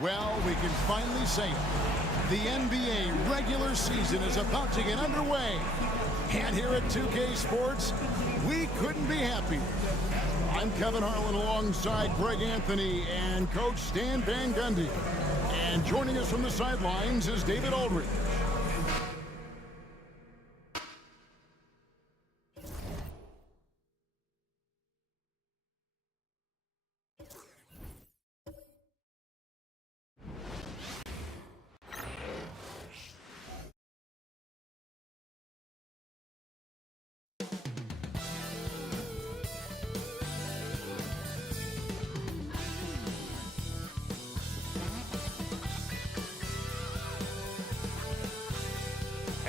Well, we can finally say it. The NBA regular season is about to get underway. And here at 2K Sports, we couldn't be happier. I'm Kevin Harlan alongside Greg Anthony and Coach Stan Van Gundy. And joining us from the sidelines is David Aldridge.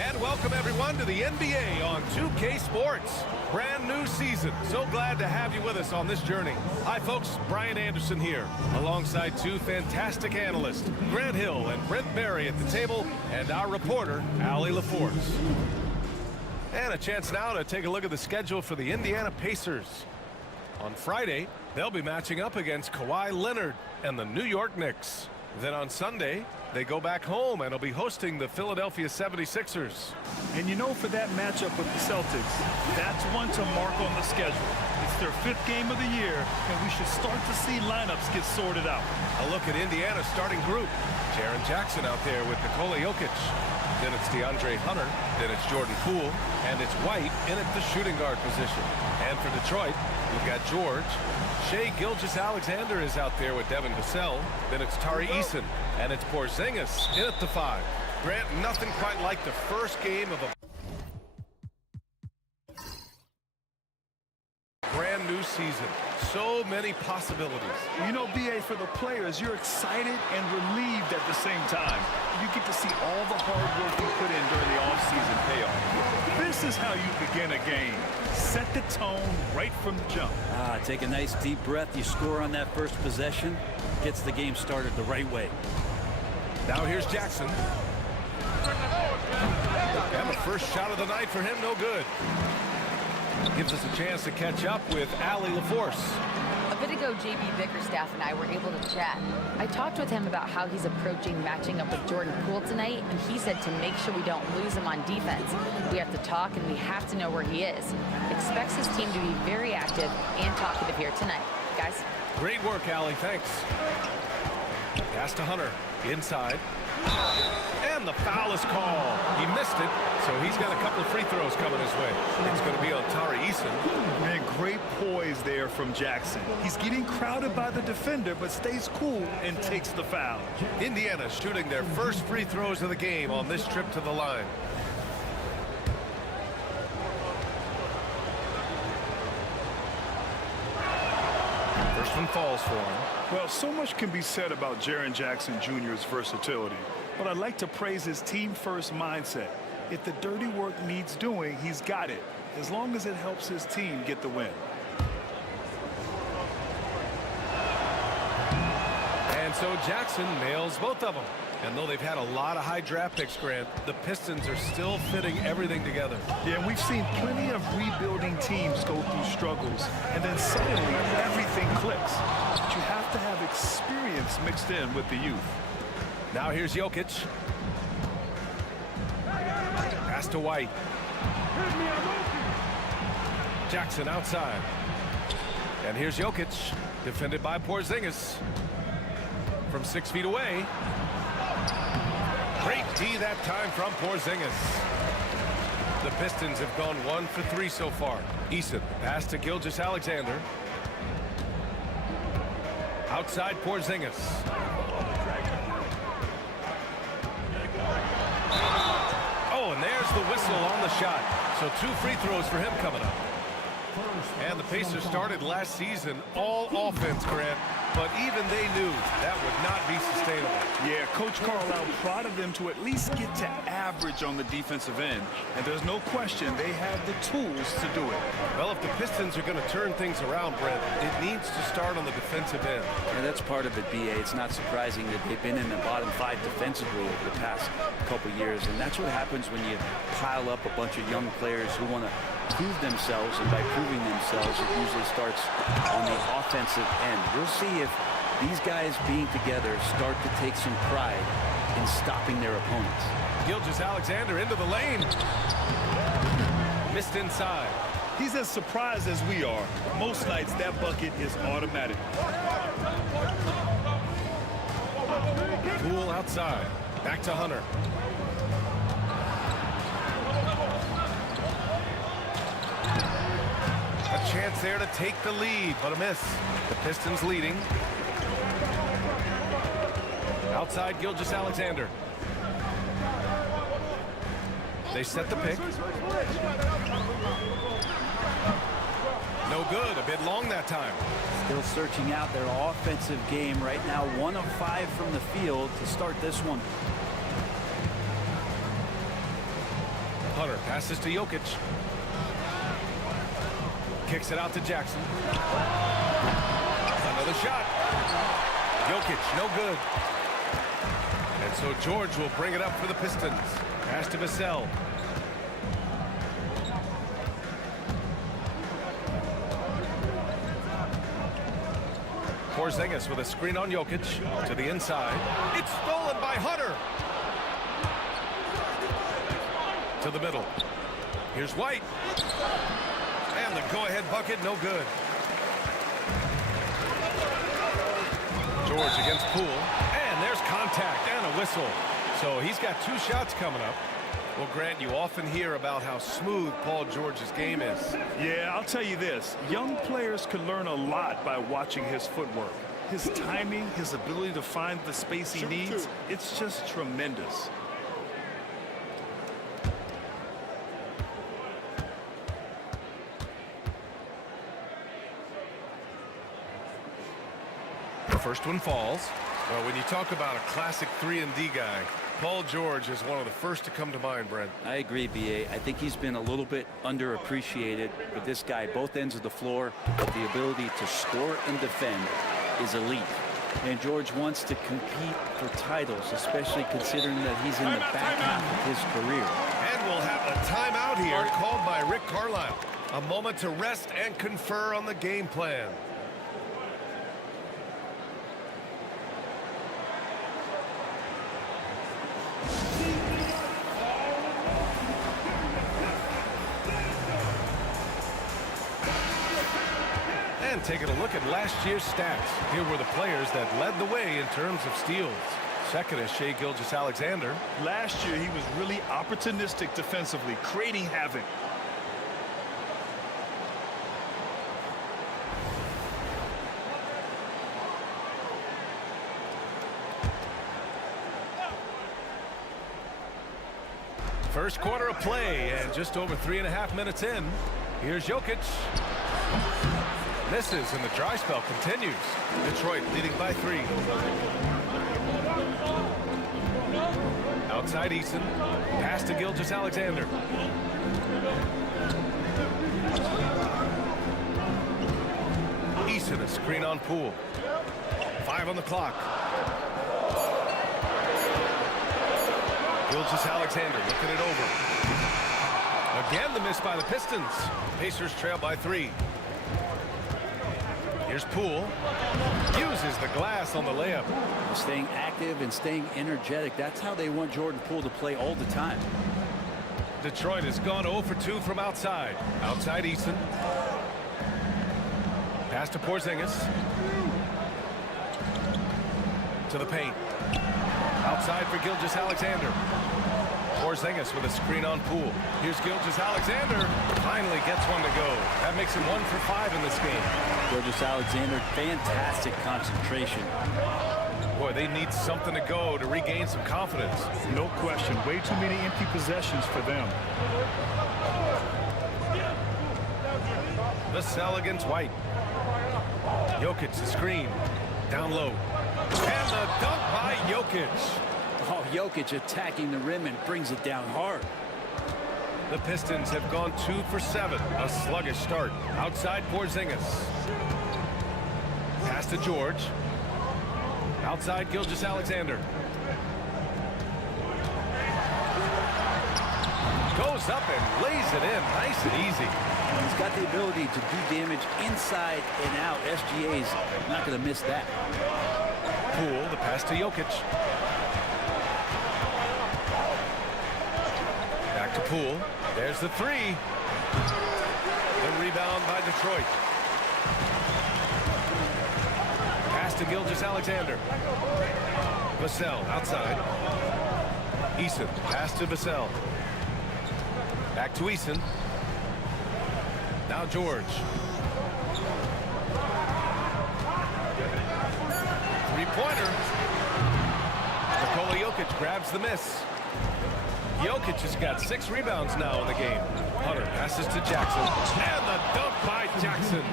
And welcome everyone to the NBA on 2K Sports. Brand new season. So glad to have you with us on this journey. Hi folks, Brian Anderson here, alongside two fantastic analysts, Grant Hill and Brent Barry at the table, and our reporter, Allie LaForce. And a chance now to take a look at the schedule for the Indiana Pacers. On Friday, they'll be matching up against Kawhi Leonard and the New York Knicks. Then on Sunday, they go back home and will be hosting the Philadelphia 76ers. And you know, for that matchup with the Celtics, that's one to mark on the schedule. It's their 5th game of the year, and we should start to see lineups get sorted out. A look at Indiana's starting group. Jaren Jackson out there with Nikola Jokic. Then it's DeAndre Hunter. Then it's Jordan Poole. And it's White in at the shooting guard position. And for Detroit, we've got George. Shai Gilgeous-Alexander is out there with Devin Vassell. Then it's Tari Eason. And it's Porzingis in at the 5. Grant, nothing quite like the first game of a brand new season. So many possibilities. You know, B.A., for the players, you're excited and relieved at the same time. You get to see all the hard work you put in during the offseason payoff. This is how you begin a game. Set the tone right from the jump. Take a nice deep breath. You score on that first possession. Gets the game started the right way. Now here's Jackson. And the first shot of the night for him, no good. Gives us a chance to catch up with Allie LaForce. A bit ago, JB Bickerstaff and I were able to chat. I talked with him about how he's approaching matching up with Jordan Poole tonight, and he said to make sure we don't lose him on defense. We have to talk, and we have to know where he is. Expects his team to be very active and talkative here tonight. Guys. Great work, Allie. Thanks. Pass to Hunter. Inside. And the foul is called. He missed it, so he's got a couple of free throws coming his way. It's going to be on Tari Eason. Man, great poise there from Jackson. He's getting crowded by the defender, but stays cool and takes the foul. Indiana shooting their first free throws of the game on this trip to the line. First one falls for him. Well, so much can be said about Jaren Jackson Jr.'s versatility, but I'd like to praise his team-first mindset. If the dirty work needs doing, he's got it, as long as it helps his team get the win. And so Jackson nails both of them. And though they've had a lot of high draft picks, Grant, the Pistons are still fitting everything together. Yeah, and we've seen plenty of rebuilding teams go through struggles, and then suddenly everything clicks. But you have to have experience mixed in with the youth. Now here's Jokic. Pass to White. Jackson outside. And here's Jokic, defended by Porzingis. From 6 feet away. Great D that time from Porzingis. The Pistons have gone 1 for 3 so far. Eason, pass to Gilgeous-Alexander. Outside Porzingis. Oh, and there's the whistle on the shot. So 2 free throws for him coming up. And the Pacers started last season all offense, Grant. But even they knew that would not be sustainable. Yeah, Coach Carlisle prodded them to at least get to average on the defensive end. And there's no question they have the tools to do it. Well, if the Pistons are going to turn things around, Brent, it needs to start on the defensive end. Yeah, that's part of it, B.A. It's not surprising that they've been in the bottom 5 defensively over the past couple years. And that's what happens when you pile up a bunch of young players who want to prove themselves, and by proving themselves, it usually starts on the offensive end. We'll see if These guys being together start to take some pride in stopping their opponents. Gilgeous-Alexander into the lane. Missed inside. He's as surprised as we are. Most nights, that bucket is automatic. Poole outside. Back to Hunter. A chance there to take the lead, but a miss. The Pistons leading. Outside Gilgeous-Alexander. They set the pick. No good. A bit long that time. Still searching out their offensive game right now. 1 of 5 from the field to start this one. Hunter passes to Jokic. Kicks it out to Jackson. Another shot. Jokic, no good. And so George will bring it up for the Pistons. Pass to MSL. Porzingis with a screen on Jokic to the inside. It's stolen by Hunter. To the middle. Here's White. And the go-ahead bucket, no good. George against Poole. And there's contact and a whistle. So he's got 2 shots coming up. Well, Grant, you often hear about how smooth Paul George's game is. Yeah, I'll tell you this. Young players can learn a lot by watching his footwork. His timing, his ability to find the space he needs, it's just tremendous. The first one falls. Well, when you talk about a classic 3-and-D guy, Paul George is one of the first to come to mind, Brent. I agree, B.A. I think he's been a little bit underappreciated, but this guy, both ends of the floor, with the ability to score and defend, is elite. And George wants to compete for titles, especially considering that he's in the back half of his career. And we'll have a timeout here called by Rick Carlisle. A moment to rest and confer on the game plan. And taking a look at last year's stats. Here were the players that led the way in terms of steals. Second is Shai Gilgeous-Alexander. Last year, he was really opportunistic defensively, creating havoc. First quarter of play, and just over 3.5 minutes in. Here's Jokic. Misses, and the dry spell continues. Detroit leading by 3. Outside Eason. Pass to Gilgeous-Alexander. Eason, a screen on Poole. 5 on the clock. Gilgeous-Alexander looking it over. Again, the miss by the Pistons. Pacers trail by 3. Here's Poole. Uses the glass on the layup. Staying active and staying energetic. That's how they want Jordan Poole to play all the time. Detroit has gone 0 for 2 from outside. Outside Eason. Pass to Porzingis. To the paint. Outside for Gilgeous-Alexander. Porzingis with a screen on Poole. Here's Gilgeous-Alexander. Finally gets one to go. That makes him 1 for 5 in this game. Gilgeous-Alexander, fantastic concentration. Boy, they need something to go to regain some confidence. No question. Way too many empty possessions for them. MSL against White. Jokic, the screen. Down low. And the dunk by Jokic. Oh, Jokic attacking the rim and brings it down hard. The Pistons have gone 2 for 7. A sluggish start. Outside Porzingis. Pass to George. Outside Gilgeous-Alexander. Goes up and lays it in. Nice and easy. He's got the ability to do damage inside and out. SGA's not going to miss that. Poole, the pass to Jokic. Back to Poole. There's the three. The rebound by Detroit. Pass to Gilgeous-Alexander. Vassell outside. Eason, pass to Vassell. Back to Eason. Now George. Three-pointer. Nikola Jokic grabs the miss. Jokic has got 6 rebounds now in the game. Hunter passes to Jackson. And the dunk by Jackson.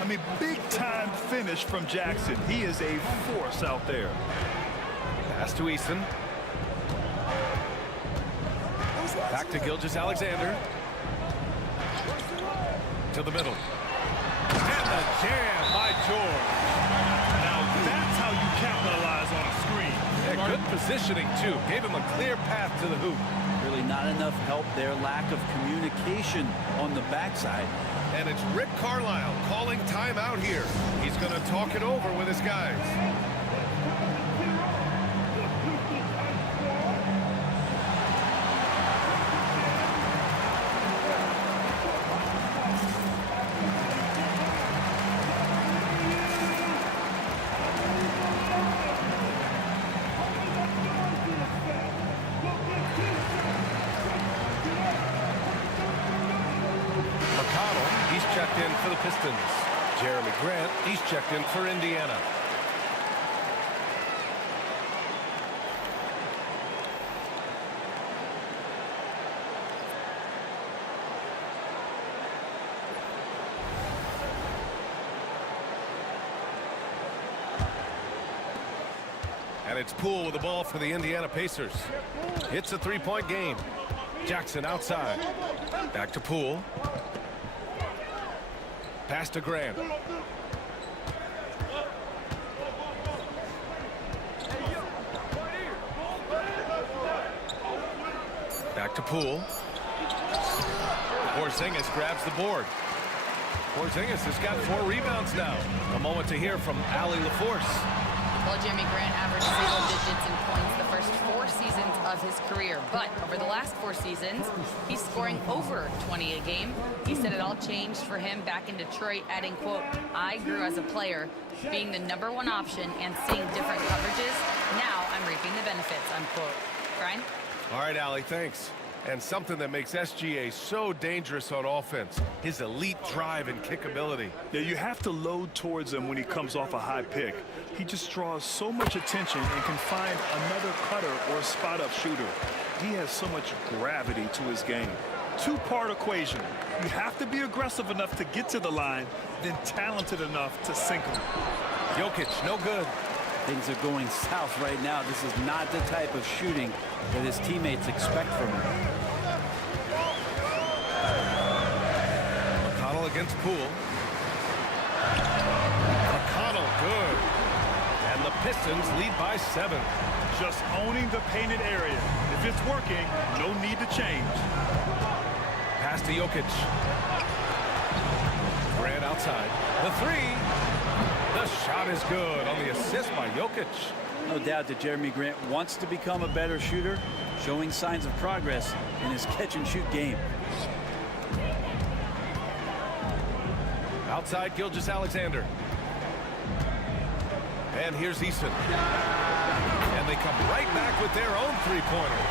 I mean, big-time finish from Jackson. He is a force out there. Pass to Eason. Back to Gilgeous-Alexander. To the middle. And the jam by George. Now, that's how you capitalize on a screen. Yeah, good positioning, too. Gave him a clear path to the hoop. Really not enough help there. Lack of communication on the backside. And it's Rick Carlisle calling timeout here. He's going to talk it over with his guys. He's checked in for the Pistons. Jeremy Grant, he's checked in for Indiana. And it's Poole with the ball for the Indiana Pacers. It's a three-point game. Jackson outside. Back to Poole. Pass to Grant. Back to Poole. Porzingis grabs the board. Porzingis has got 4 rebounds now. A moment to hear from Allie LaForce. Well, Jeremy Grant averaged single digits in points the first 4 seasons of his career, but over the last 4 seasons, he's scoring over 20 a game. He said it all changed for him back in Detroit, adding, quote, "I grew as a player, being the #1 option and seeing different coverages. Now I'm reaping the benefits," unquote. Brian? All right, Allie, thanks. And something that makes SGA so dangerous on offense, his elite drive and kickability. Yeah, you have to load towards him when he comes off a high pick. He just draws so much attention and can find another cutter or spot-up shooter. He has so much gravity to his game. 2-part equation. You have to be aggressive enough to get to the line, then talented enough to sink him. Jokic, no good. Things are going south right now. This is not the type of shooting that his teammates expect from him. McConnell against Poole. McConnell, good. And the Pistons lead by 7. Just owning the painted area. If it's working, no need to change. Pass to Jokic. Grant outside. The 3. The shot is good on the assist by Jokic. No doubt that Jeremy Grant wants to become a better shooter, showing signs of progress in his catch-and-shoot game. Outside Gilgeous-Alexander. And here's Eason. And they come right back with their own three-pointer.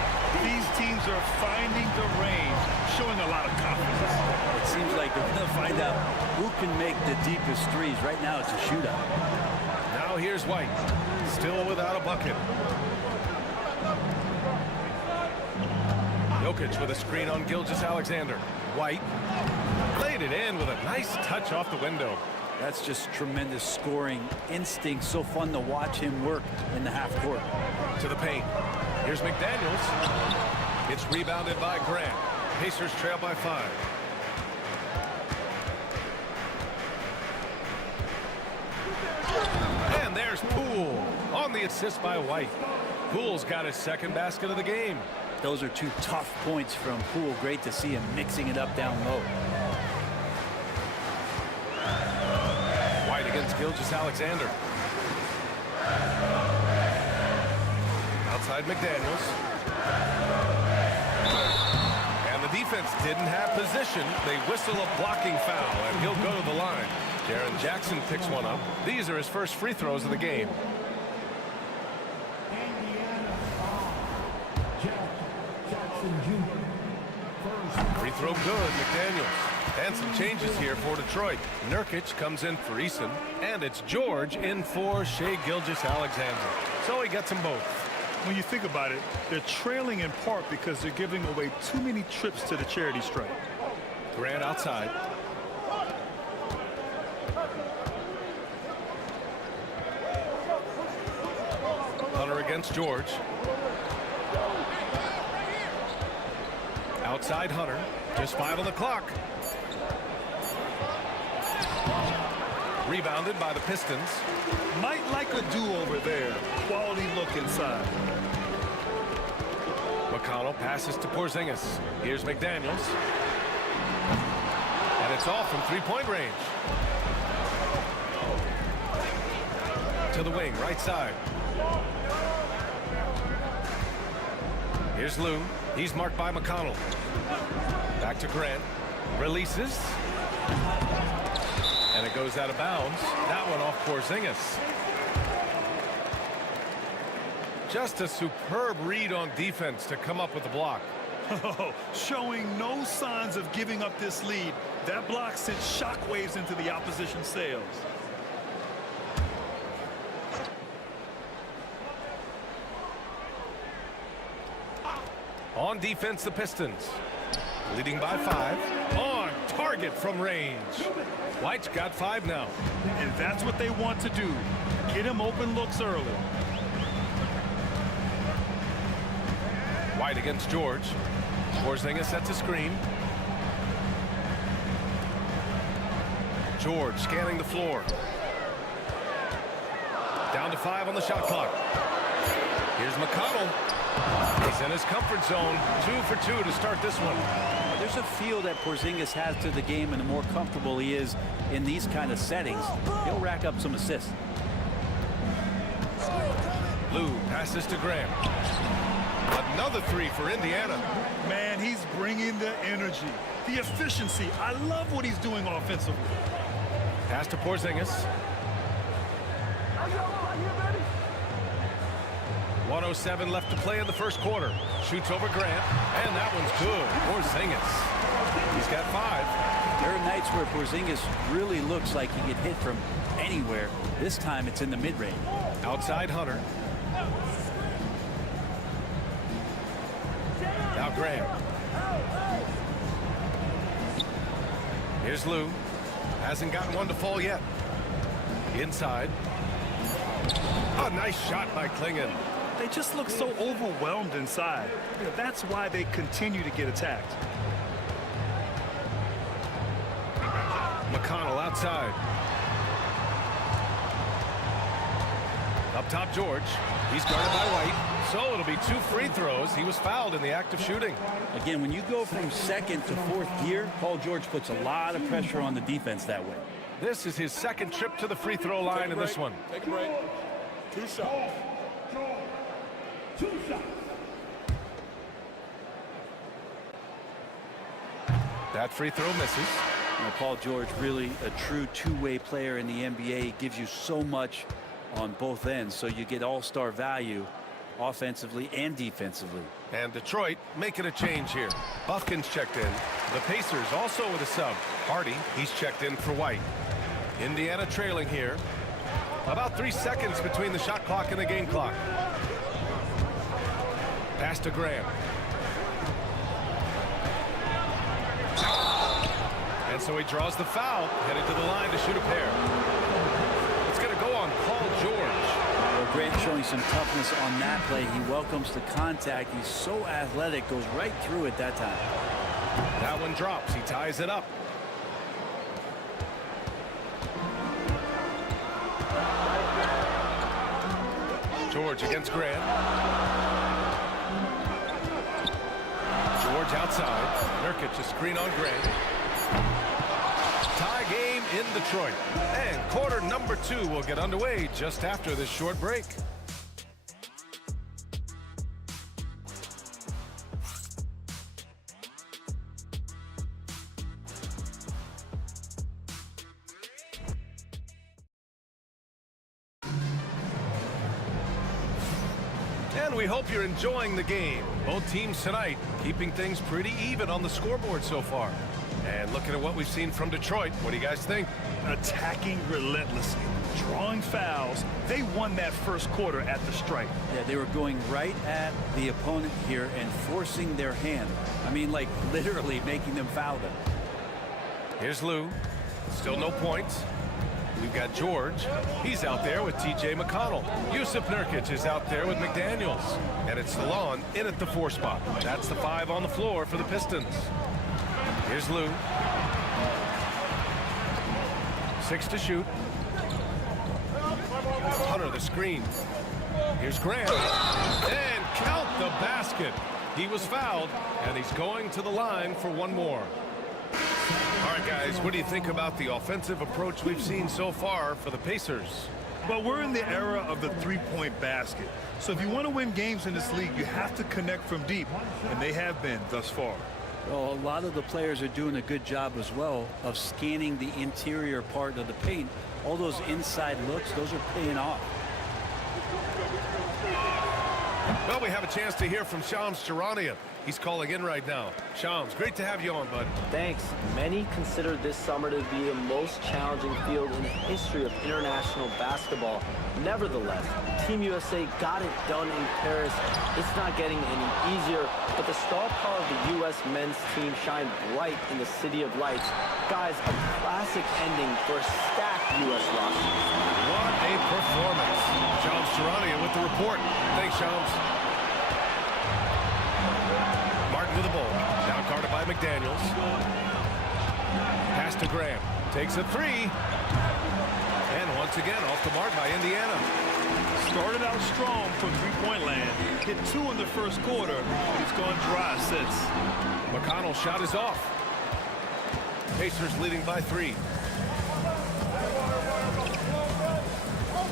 These teams are finding the range, showing a lot of confidence. It seems like they're going to find out who can make the deepest threes. Right now, it's a shootout. Now here's White, still without a bucket. Jokic with a screen on Gilgeous-Alexander. White laid it in with a nice touch off the window. That's just tremendous scoring instinct. So fun to watch him work in the half court. To the paint. Here's McDaniels. It's rebounded by Grant. Pacers trail by 5. And there's Poole on the assist by White. Poole's got his second basket of the game. Those are 2 tough points from Poole. Great to see him mixing it up down low. White against Gilgeous-Alexander. outside McDaniels. And the defense didn't have position. They whistle a blocking foul, and he'll go to the line. Jaren Jackson picks one up. These are his first free throws of the game. Free throw good, McDaniels. And some changes here for Detroit. Nurkic comes in for Eason, and it's George in for Shai Gilgeous-Alexander. So he gets them both. When you think about it, they're trailing in part because they're giving away too many trips to the charity stripe. Grant outside. Hunter against George. Outside Hunter. Just 5 on the clock. Rebounded by the Pistons. Might like a do-over there. Quality look inside. McConnell passes to Porzingis. Here's McDaniels. And it's off from three-point range. To the wing, right side. Here's Lou. He's marked by McConnell. Back to Grant. Releases. And it goes out of bounds. That one off Porzingis. Just a superb read on defense to come up with the block. Showing no signs of giving up this lead. That block sent shockwaves into the opposition sails. On defense, the Pistons. Leading by 5. On target from range. White's got 5 now. And that's what they want to do. Get him open looks early. White against George. Porzingis sets a screen. George scanning the floor. Down to 5 on the shot clock. Here's McConnell. He's in his comfort zone. 2 for 2 to start this one. There's a feel that Porzingis has to the game, and the more comfortable he is in these kind of settings, he'll rack up some assists. Lou passes to Graham. Another 3 for Indiana. Man, he's bringing the energy, the efficiency. I love what he's doing offensively. Pass to Porzingis. 1:07 left to play in the first quarter. Shoots over Grant, and that one's good. Porzingis. He's got 5. There are nights where Porzingis really looks like he can hit from anywhere. This time it's in the mid-range. Outside Hunter. Now Graham. Here's Lou. Hasn't gotten one to fall yet. Inside. A nice shot by Klingon. They just look so overwhelmed inside. That's why they continue to get attacked. McConnell outside. Up top, George. He's guarded by White. So it'll be 2 free throws. He was fouled in the act of shooting. Again, when you go from second to fourth gear, Paul George puts a lot of pressure on the defense that way. This is his second trip to the free throw line in this one. Take a break. 2 shots. 2 shots. That free throw misses. You know, Paul George, really a true two-way player in the NBA. He gives you so much on both ends, so you get all-star value offensively and defensively. And Detroit making a change here. Buffkin's checked in. The Pacers also with a sub. Hardy, he's checked in for White. Indiana trailing here. About 3 seconds between the shot clock and the game clock. Pass to Graham. And so he draws the foul, headed to the line to shoot a pair. It's going to go on Paul George. Well, Grant showing some toughness on that play. He welcomes the contact. He's so athletic, goes right through it that time. That one drops. He ties it up. George against Grant. George outside. Nurkic a screen on Grant. Tie game in Detroit. And quarter number 2 will get underway just after this short break. And we hope you're enjoying the game. Both teams tonight keeping things pretty even on the scoreboard so far. And looking at what we've seen from Detroit, what do you guys think? Attacking relentlessly, drawing fouls. They won that first quarter at the stripe. Yeah, they were going right at the opponent here and forcing their hand. I mean, like literally making them foul them. Here's Lou. Still no points. We've got George. He's out there with T.J. McConnell. Yusuf Nurkic is out there with McDaniels. And it's Salon in at the 4 spot. That's the 5 on the floor for the Pistons. Here's Lou. 6 to shoot. Hunter the screen. Here's Grant. And count the basket. He was fouled, and he's going to the line for one more. All right, guys, what do you think about the offensive approach we've seen so far for the Pacers? Well, we're in the era of the three-point basket. So if you want to win games in this league, you have to connect from deep, and they have been thus far. Well, a lot of the players are doing a good job as well of scanning the interior part of the paint. All those inside looks, those are paying off. Well, we have a chance to hear from Shams Charania. He's calling in right now. Shams, great to have you on, bud. Thanks. Many consider this summer to be the most challenging field in the history of international basketball. Nevertheless, Team USA got it done in Paris. It's not getting any easier, but the star power of the U.S. men's team shined bright in the City of Lights. Guys, a classic ending for a stacked U.S. roster. What a performance. Shams Charania with the report. Thanks, Shams. Martin with the ball. Now guarded by McDaniels. Pass to Graham. Takes a 3. And once again, off the mark by Indiana. Started out strong from three-point land. Hit 2 in the first quarter, but he's gone dry since. McConnell's shot is off. Pacers leading by 3.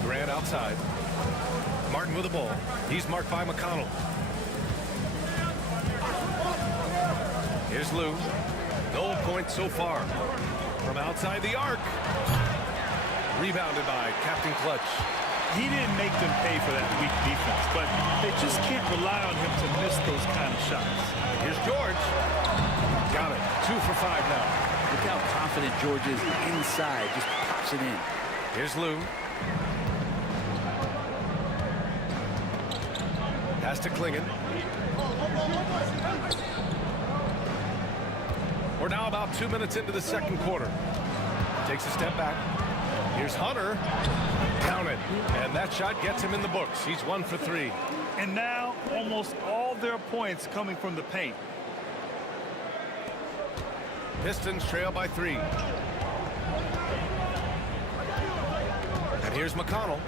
Grant outside. Martin with the ball. He's marked by McConnell. Here's Lou. No points so far. From outside the arc. Rebounded by Captain Clutch. He didn't make them pay for that weak defense, but they just can't rely on him to miss those kind of shots. Here's George. Got it. 2 for 5 now. Look how confident George is inside. Just pops it in. Here's Lou. Pass to Klingon. We're now about 2 minutes into the second quarter. Takes a step back. Here's Hunter. Count it. And that shot gets him in the books. He's 1 for 3. And now almost all their points coming from the paint. Pistons trail by 3. And here's McConnell.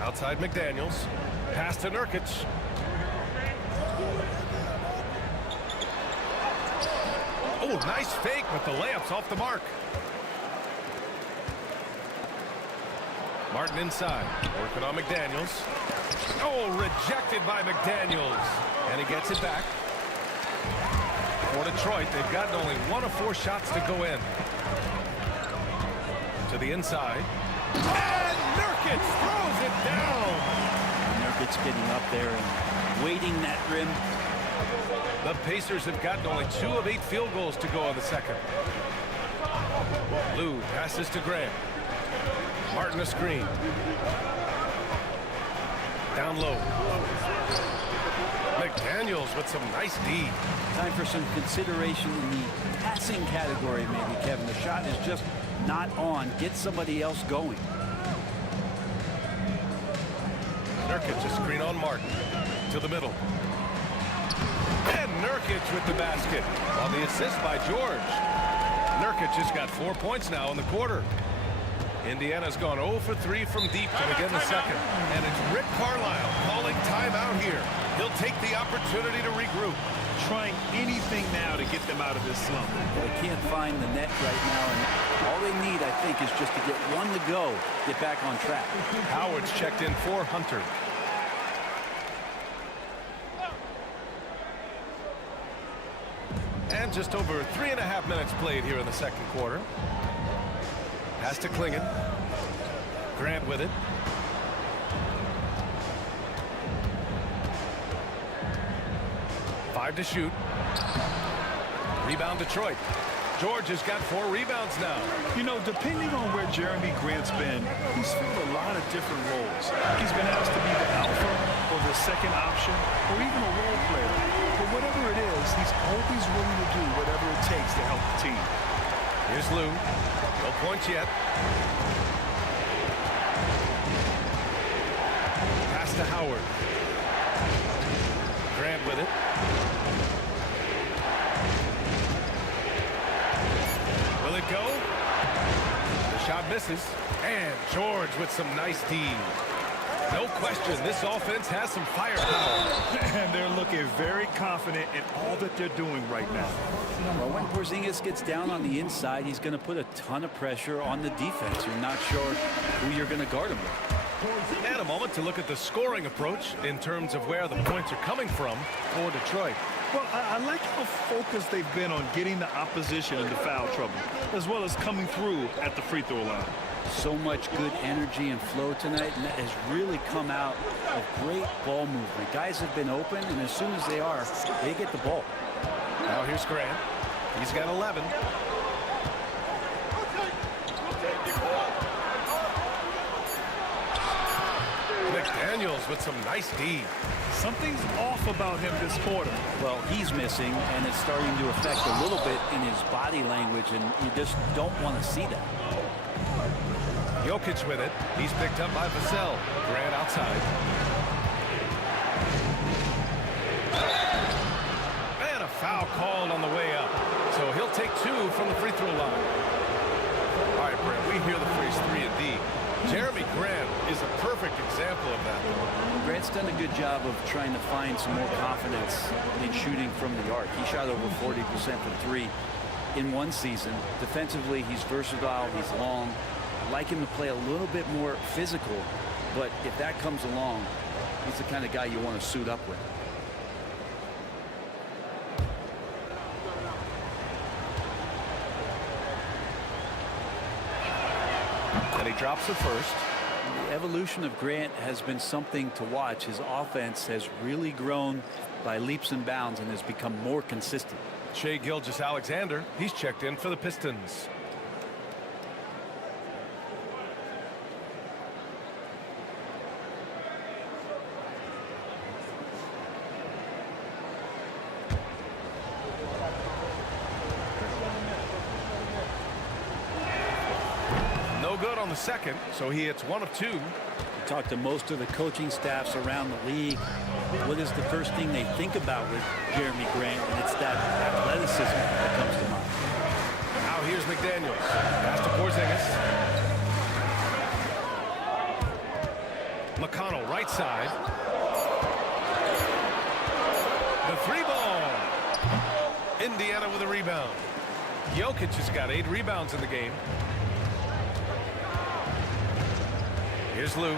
Outside McDaniels. Pass to Nurkic. Oh, nice fake, but the layup's off the mark. Martin inside. Working on McDaniels. Oh, rejected by McDaniels. And he gets it back. For Detroit, they've gotten only 1 of 4 shots to go in. To the inside. And Nurkic throws it down. Nurkic getting up there and waiting that rim. The Pacers have gotten only 2 of 8 field goals to go in the second. Lou passes to Graham. Martin a screen. Down low. McDaniels with some nice D. Time for some consideration in the passing category, maybe, Kevin. The shot is just not on. Get somebody else going. Nurkic a screen on Martin. To the middle. And Nurkic with the basket. On the assist by George. Nurkic has got 4 points now in the quarter. Indiana's gone 0 for 3 from deep to begin the second. And it's Rick Carlisle calling timeout here. He'll take the opportunity to regroup. Trying anything now to get them out of this slump. They can't find the net right now, and all they need, I think, is just to get 1 to go, get back on track. Howard's checked in for Hunter. And just over 3.5 minutes played here in the second quarter. Pass to Klingon. Grant with it. Five to shoot. Rebound Detroit. George has got 4 rebounds now. You know, depending on where Jeremy Grant's been, he's filled a lot of different roles. He's been asked to be the alpha or the second option or even a role player. But whatever it is, he's always willing to do whatever it takes to help the team. Here's Lou. No points yet. Pass to Howard. Grant with it. Will it go? The shot misses. And George with some nice D. No question, this offense has some firepower. And they're looking very confident in all that they're doing right now. Well, when Porzingis gets down on the inside, he's going to put a ton of pressure on the defense. You're not sure who you're going to guard him with. And a moment to look at the scoring approach in terms of where the points are coming from for Detroit. Well, I like how focused they've been on getting the opposition into foul trouble, as well as coming through at the free throw line. So much good energy and flow tonight, and that has really come out of great ball movement. Guys have been open, and as soon as they are, they get the ball. Now here's Grant. He's got 11. McDaniels with some nice D. Something's off about him this quarter. Well, he's missing, and it's starting to affect a little bit in his body language, and you just don't want to see that. Jokic with it. He's picked up by Vassell. Grant outside. And a foul called on the way up. So he'll take 2 from the free throw line. All right, Brent, we hear the phrase 3 and D. Jeremy Grant is a perfect example of that. Grant's done a good job of trying to find some more confidence in shooting from the arc. He shot over 40% from 3 in one season. Defensively, he's versatile, he's long. I like him to play a little bit more physical, but if that comes along, he's the kind of guy you want to suit up with. And he drops the first. The evolution of Grant has been something to watch. His offense has really grown by leaps and bounds and has become more consistent. Shai Gilgeous-Alexander, he's checked in for the Pistons. Good on the second, so he hits 1 of 2. You talk to most of the coaching staffs around the league. What is the first thing they think about with Jeremy Grant? And it's that athleticism that comes to mind. Now here's McDaniels. Pass to Porzingis. McConnell, right side. The 3 ball. Indiana with a rebound. Jokic has got 8 rebounds in the game. Here's Lou.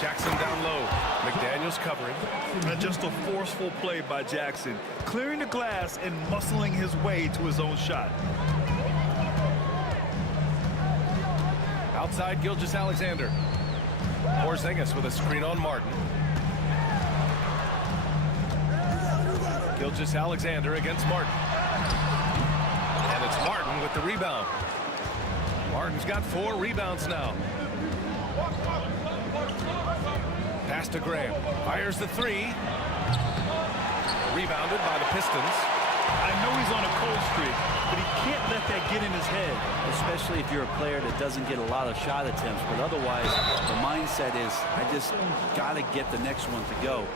Jackson down low. McDaniels covering. And just a forceful play by Jackson, clearing the glass and muscling his way to his own shot. Outside Gilgeous-Alexander. Porzingis with a screen on Martin. Gilgeous-Alexander against Martin. And it's Martin with the rebound. Martin's got 4 rebounds now. Pass to Graham. Fires the 3. Rebounded by the Pistons. I know he's on a cold streak, but he can't let that get in his head. Especially if you're a player that doesn't get a lot of shot attempts. But otherwise, the mindset is, I just got to get the next one to go.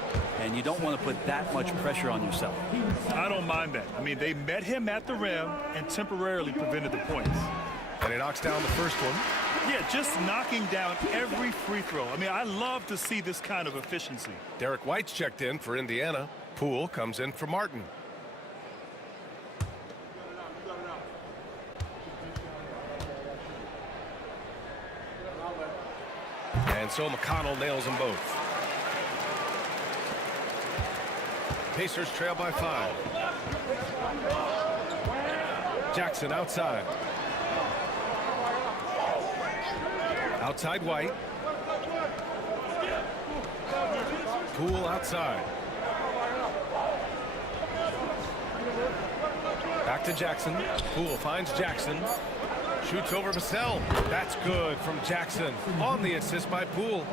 And you don't want to put that much pressure on yourself. I don't mind that. I mean, they met him at the rim and temporarily prevented the points. And he knocks down the first one. Yeah, just knocking down every free throw. I mean, I love to see this kind of efficiency. Derek White's checked in for Indiana. Poole comes in for Martin. And so McConnell nails them both. Pacers trail by 5. Jackson outside. Outside White. Poole outside. Back to Jackson. Poole finds Jackson. Shoots over MSL. That's good from Jackson. On the assist by Poole.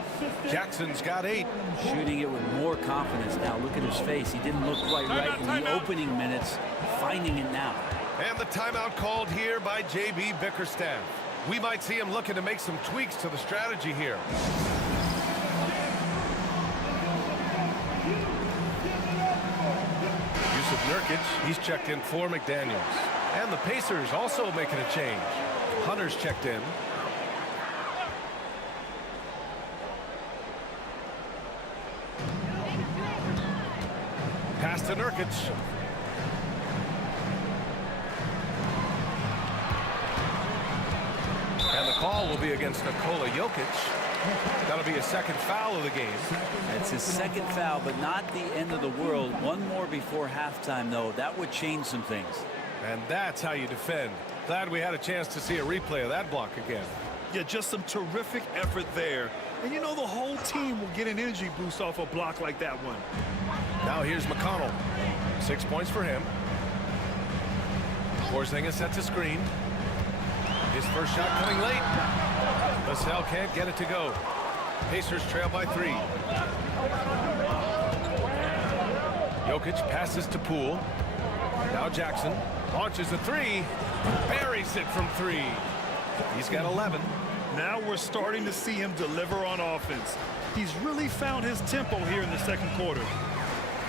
Jackson's got 8. Shooting it with more confidence now. Look at his face. He didn't look quite right in the opening minutes. Finding it now. And the timeout called here by J.B. Bickerstaff. We might see him looking to make some tweaks to the strategy here. Yusuf Nurkic, he's checked in for McDaniels. And the Pacers also making a change. Hunter's checked in. Pass to Nurkic. And the call will be against Nikola Jokic. That'll be a second foul of the game. It's his second foul, but not the end of the world. One more before halftime, though. That would change some things. And that's how you defend. Glad we had a chance to see a replay of that block again. Yeah, just some terrific effort there. And you know the whole team will get an energy boost off a block like that one. Now here's McConnell. 6 points for him. Porzingis sets a screen. His first shot coming late. MSL can't get it to go. Pacers trail by 3. Jokic passes to Poole. Now Jackson launches a 3. Buries it from 3. He's got 11. Now we're starting to see him deliver on offense. He's really found his tempo here in the second quarter.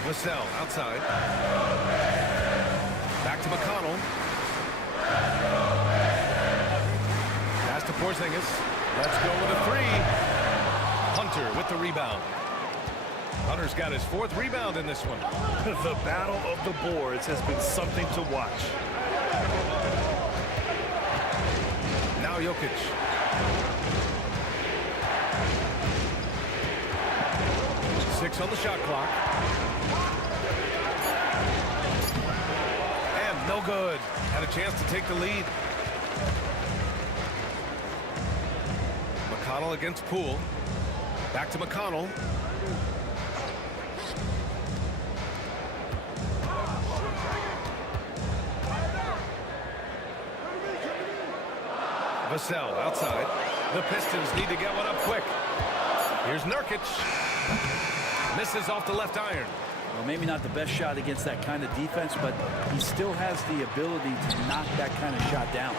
MSL outside. Back to McConnell. Pass to Porzingis. Let's go with a 3. Hunter with the rebound. Hunter's got his 4th rebound in this one. The battle of the boards has been something to watch. Now Jokic. Six on the shot clock. And no good. Had a chance to take the lead. McConnell against Poole. Back to McConnell. Vassell outside. The Pistons need to get one up quick. Here's Nurkic. Misses off the left iron. Well, maybe not the best shot against that kind of defense, but he still has the ability to knock that kind of shot down.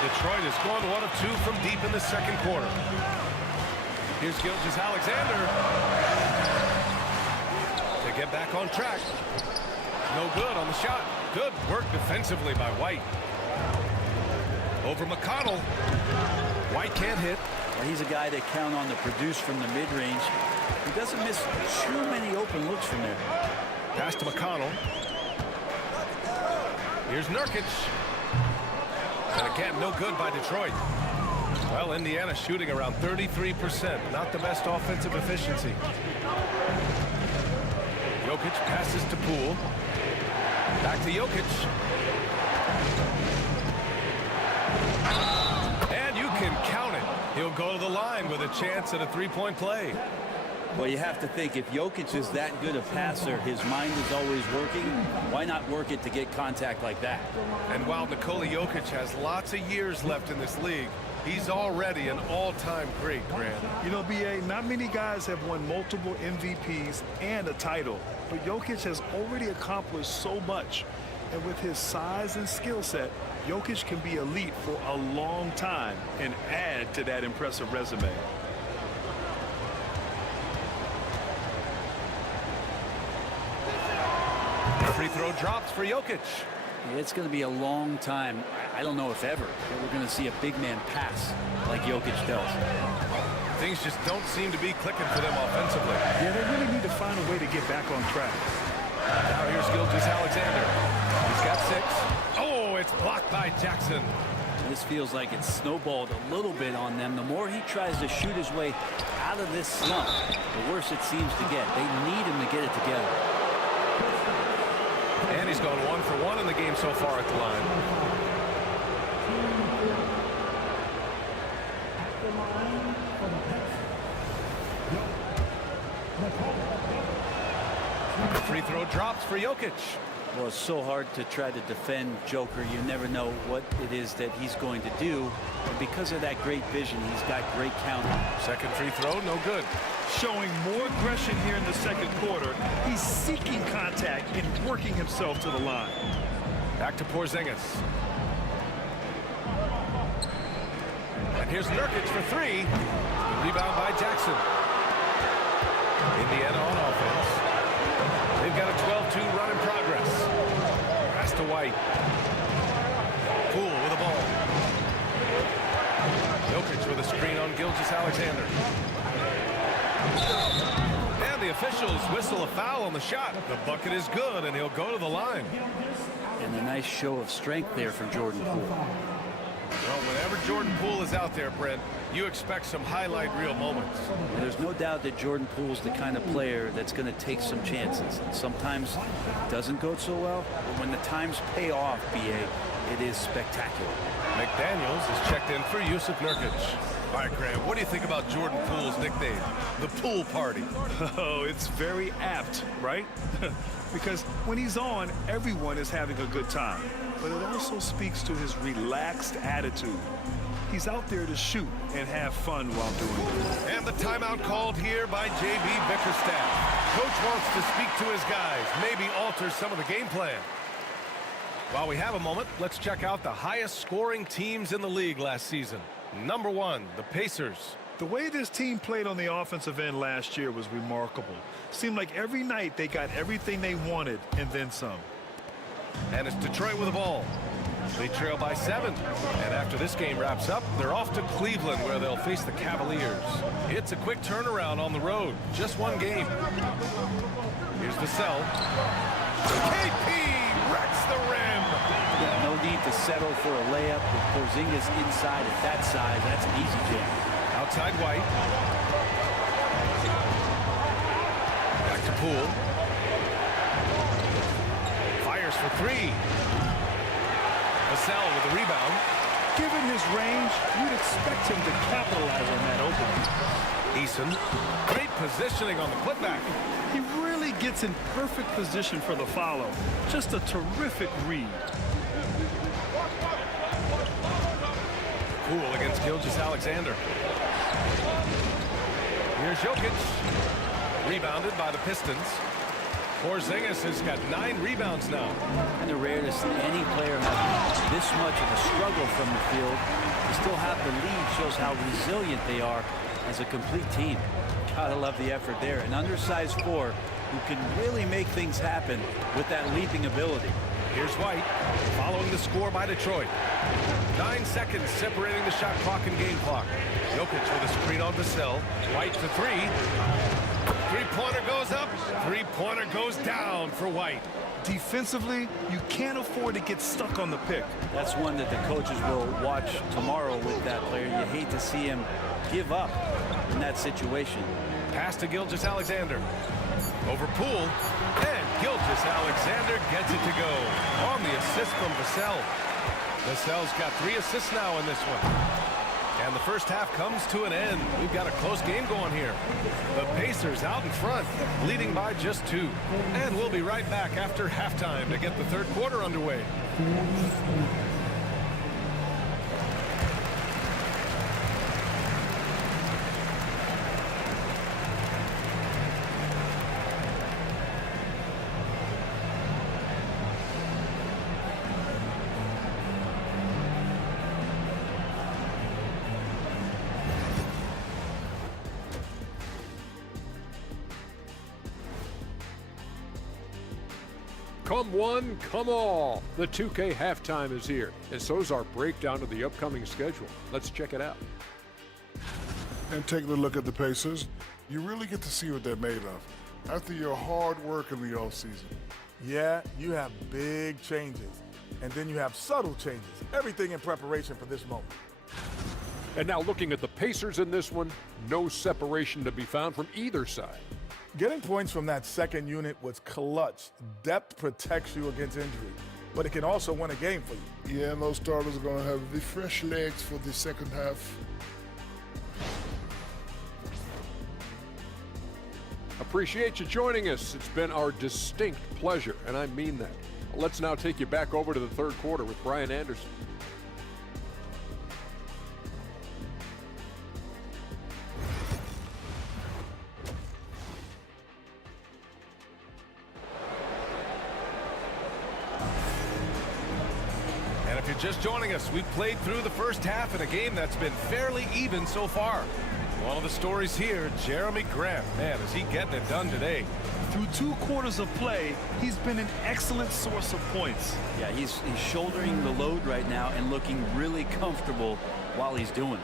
Detroit has gone 1 of 2 from deep in the second quarter. Here's Gilgeous-Alexander to get back on track. No good on the shot. Good work defensively by White. Over McConnell. White can't hit. Well, he's a guy that count on to produce from the mid-range. He doesn't miss too many open looks from there. Pass to McConnell. Here's Nurkic. And again, no good by Detroit. Well, Indiana shooting around 33%. Not the best offensive efficiency. Jokic passes to Poole. Back to Jokic. And you can count it. He'll go to the line with a chance at a 3-point play. Well, you have to think if Jokic is that good a passer, his mind is always working. Why not work it to get contact like that? And while Nikola Jokic has lots of years left in this league, he's already an all-time great, Grant. You know, B.A., not many guys have won multiple MVPs and a title, but Jokic has already accomplished so much. And with his size and skill set, Jokic can be elite for a long time and add to that impressive resume. Free throw drops for Jokic. It's going to be a long time. I don't know if ever that we're going to see a big man pass like Jokic does. Things just don't seem to be clicking for them offensively. Yeah, they really need to find a way to get back on track. Now here's Gilgeous-Alexander. He's got 6. Oh, it's blocked by Jackson. This feels like it's snowballed a little bit on them. The more he tries to shoot his way out of this slump, the worse it seems to get. They need him to get it together. And he's gone 1 for 1 in the game so far at the line. free throw drops for Jokic. Well, it's so hard to try to defend Joker. You never know what it is that he's going to do. And because of that great vision, he's got great counting. Second free throw, no good. Showing more aggression here in the second quarter. He's seeking contact and working himself to the line. Back to Porzingis. And here's Nurkic for three. Rebound by Jackson. Indiana on offense. They've got a 12-2 run in progress. Pass to White. Poole with the ball. Jokic with a screen on Gilgeous-Alexander. And the officials whistle a foul on the shot. The bucket is good, and he'll go to the line. And a nice show of strength there from Jordan Poole. Well, whenever Jordan Poole is out there, Brent, you expect some highlight reel moments. And there's no doubt that Jordan Poole's the kind of player that's going to take some chances. Sometimes it doesn't go so well, but when the times pay off, BA, it is spectacular. McDaniels is checked in for Yusuf Nurkic. All right, Graham, what do you think about Jordan Poole's nickname, the Pool Party? Oh, it's very apt, right? Because when he's on, everyone is having a good time. But it also speaks to his relaxed attitude. He's out there to shoot and have fun while doing it. And the timeout called here by J.B. Bickerstaff. Coach wants to speak to his guys, maybe alter some of the game plan. While we have a moment, let's check out the highest scoring teams in the league last season. Number one, the Pacers. The way this team played on the offensive end last year was remarkable. Seemed like every night they got everything they wanted and then some. And it's Detroit with the ball. They trail by 7. And after this game wraps up, they're off to Cleveland where they'll face the Cavaliers. It's a quick turnaround on the road. Just one game. Here's the cell. KP wrecks the rim. Yeah, no need to settle for a layup with Porzingis inside at that size. That's an easy jam. Outside White. Back to Poole. Fires for three. MSL with the rebound. Given his range, you'd expect him to capitalize on that opening. Eason. Great positioning on the putback. He really gets in perfect position for the follow. Just a terrific read. Poole against Gilgeous-Alexander. Here's Jokic. Rebounded by the Pistons. Porzingis has got 9 rebounds now. And rare to see any player have this much of a struggle from the field. To still have the lead shows how resilient they are as a complete team. Gotta love the effort there. An undersized 4 who can really make things happen with that leaping ability. Here's White, following the score by Detroit. 9 seconds separating the shot clock and game clock. Jokic with a screen on Vassell. White for 3. Three-pointer goes up. Three-pointer goes down for White. Defensively, you can't afford to get stuck on the pick. That's one that the coaches will watch tomorrow with that player. You hate to see him give up in that situation. Pass to Gilgeous-Alexander. Over Poole. And Gilgeous-Alexander gets it to go. On the assist from Vassell. Vassell's got 3 assists now in this one. And the first half comes to an end. We've got a close game going here. The Pacers out in front, leading by just 2. And we'll be right back after halftime to get the third quarter underway. Come one, come all. The 2K halftime is here, and so is our breakdown of the upcoming schedule. Let's check it out. And taking a look at the Pacers, you really get to see what they're made of after your hard work in the offseason. Yeah, you have big changes, and then you have subtle changes. Everything in preparation for this moment. And now looking at the Pacers in this one, no separation to be found from either side. Getting points from that second unit was clutch. Depth protects you against injury, but it can also win a game for you. Yeah, and those starters are going to have the fresh legs for the second half. A appreciate you joining us. It's been our distinct pleasure, and I mean that. Let's now take you back over to the third quarter with Brian Anderson. And if you're just joining us, we've played through the first half in a game that's been fairly even so far. One of the stories here, Jeremy Grant. Man, is he getting it done today. Through 2 quarters of play, he's been an excellent source of points. Yeah, he's shouldering the load right now and looking really comfortable while he's doing it.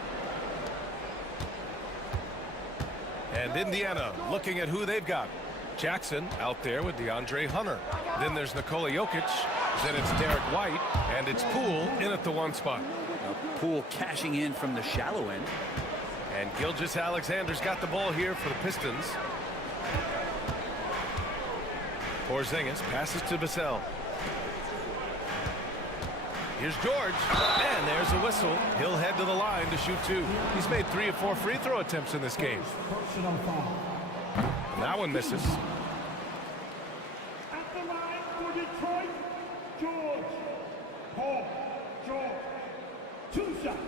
And Indiana looking at who they've got. Jackson out there with DeAndre Hunter. Then there's Nikola Jokic. Then it's Derek White. And it's Poole in at the 1 spot. Poole cashing in from the shallow end. And Gilgeous-Alexander's got the ball here for the Pistons. Porzingis passes to MSL. Here's George. And there's a whistle. He'll head to the line to shoot 2. He's made 3 or 4 free throw attempts in this game. And that one misses. At the line for Detroit, George. Paul George. 2 shots.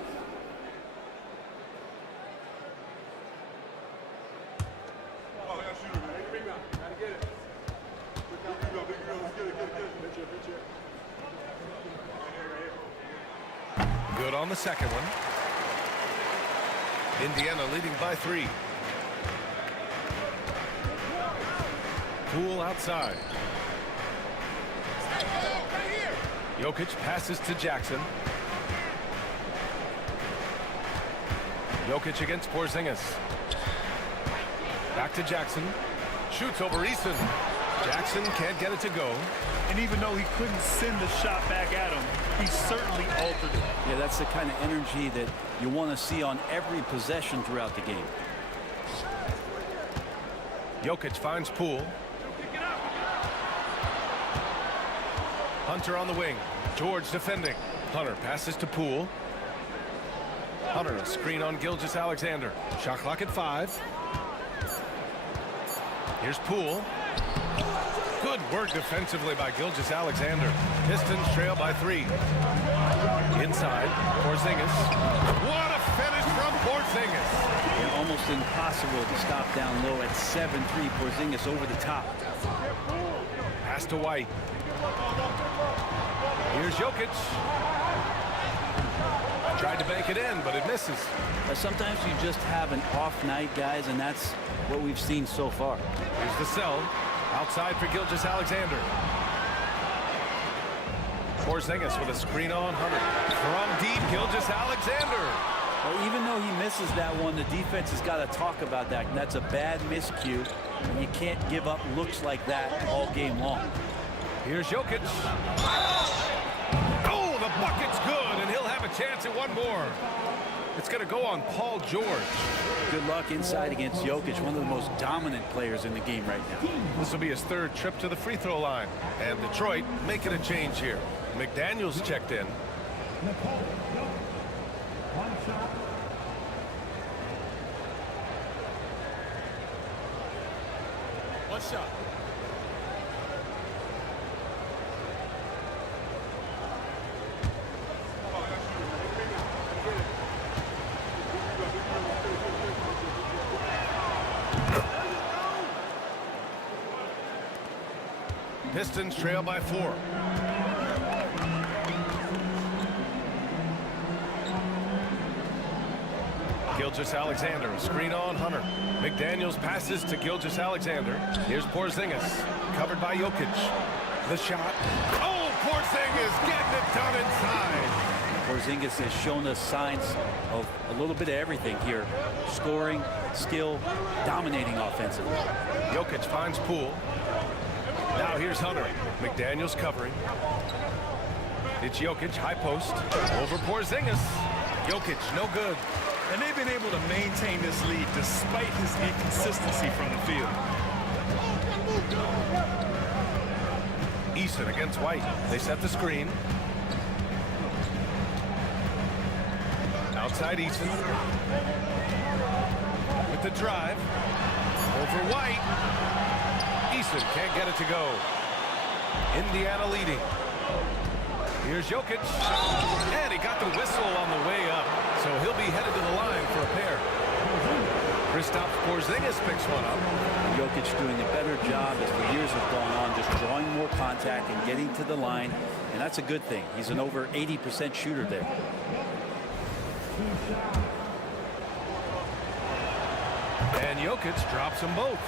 Good on the second one. Indiana leading by 3. Poole outside. Jokic passes to Jackson. Jokic against Porzingis. Back to Jackson. Shoots over Eason. Jackson can't get it to go. And even though he couldn't send the shot back at him, he certainly altered it. Yeah, that's the kind of energy that you want to see on every possession throughout the game. Jokic finds Poole. Hunter on the wing. George defending. Hunter passes to Poole. Hunter, a screen on Gilgeous-Alexander. Shot clock at 5. Here's Poole. Good work defensively by Gilgeous-Alexander. Pistons trail by 3. Inside, Porzingis. What a finish from Porzingis. Yeah, almost impossible to stop down low at 7-3. Porzingis over the top. Pass to White. Here's Jokic. Tried to bank it in, but it misses. Sometimes you just have an off night, guys, and that's what we've seen so far. Here's the cell. Outside for Gilgeous-Alexander. Porzingis with a screen on Hunter. From deep, Gilgeous-Alexander. Well, even though he misses that one, the defense has got to talk about that. And that's a bad miscue, and you can't give up looks like that all game long. Here's Jokic. Oh, the bucket's good, and he'll have a chance at one more. It's going to go on Paul George. Good luck inside against Jokic, one of the most dominant players in the game right now. This will be his 3rd trip to the free throw line. And Detroit making a change here. McDaniels checked in. One shot. One shot. Pistons trail by 4. Gilgeous-Alexander, screen on Hunter. McDaniels passes to Gilgeous-Alexander. Here's Porzingis, covered by Jokic. The shot. Oh, Porzingis getting it done inside. Porzingis has shown us signs of a little bit of everything here. Scoring, skill, dominating offensively. Jokic finds Poole. Now here's Hunter. McDaniels covering. It's Jokic, high post. Over Porzingis. Jokic, no good. And they've been able to maintain this lead despite his inconsistency from the field. Eason against White. They set the screen. Outside Eason. With the drive. Over White. Eason can't get it to go. Indiana leading. Here's Jokic. And he got the whistle on the way up. So he'll be headed to the line for a pair. Kristaps Porzingis picks one up. Jokic doing a better job as the years have gone on, just drawing more contact and getting to the line. And that's a good thing. He's an over 80% shooter there. And Jokic drops them both.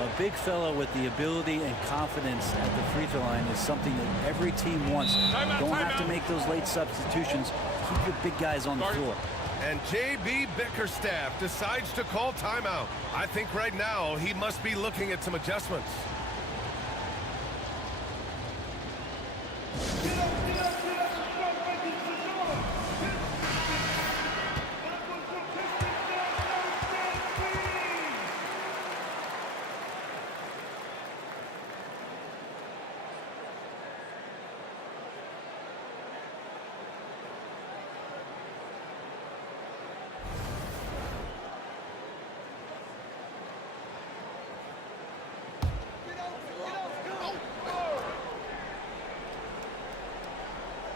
A big fella with the ability and confidence at the free throw line is something that every team wants. Don't have to make those late substitutions. Keep your big guys on the floor. And J.B. Bickerstaff decides to call timeout. I think right now he must be looking at some adjustments.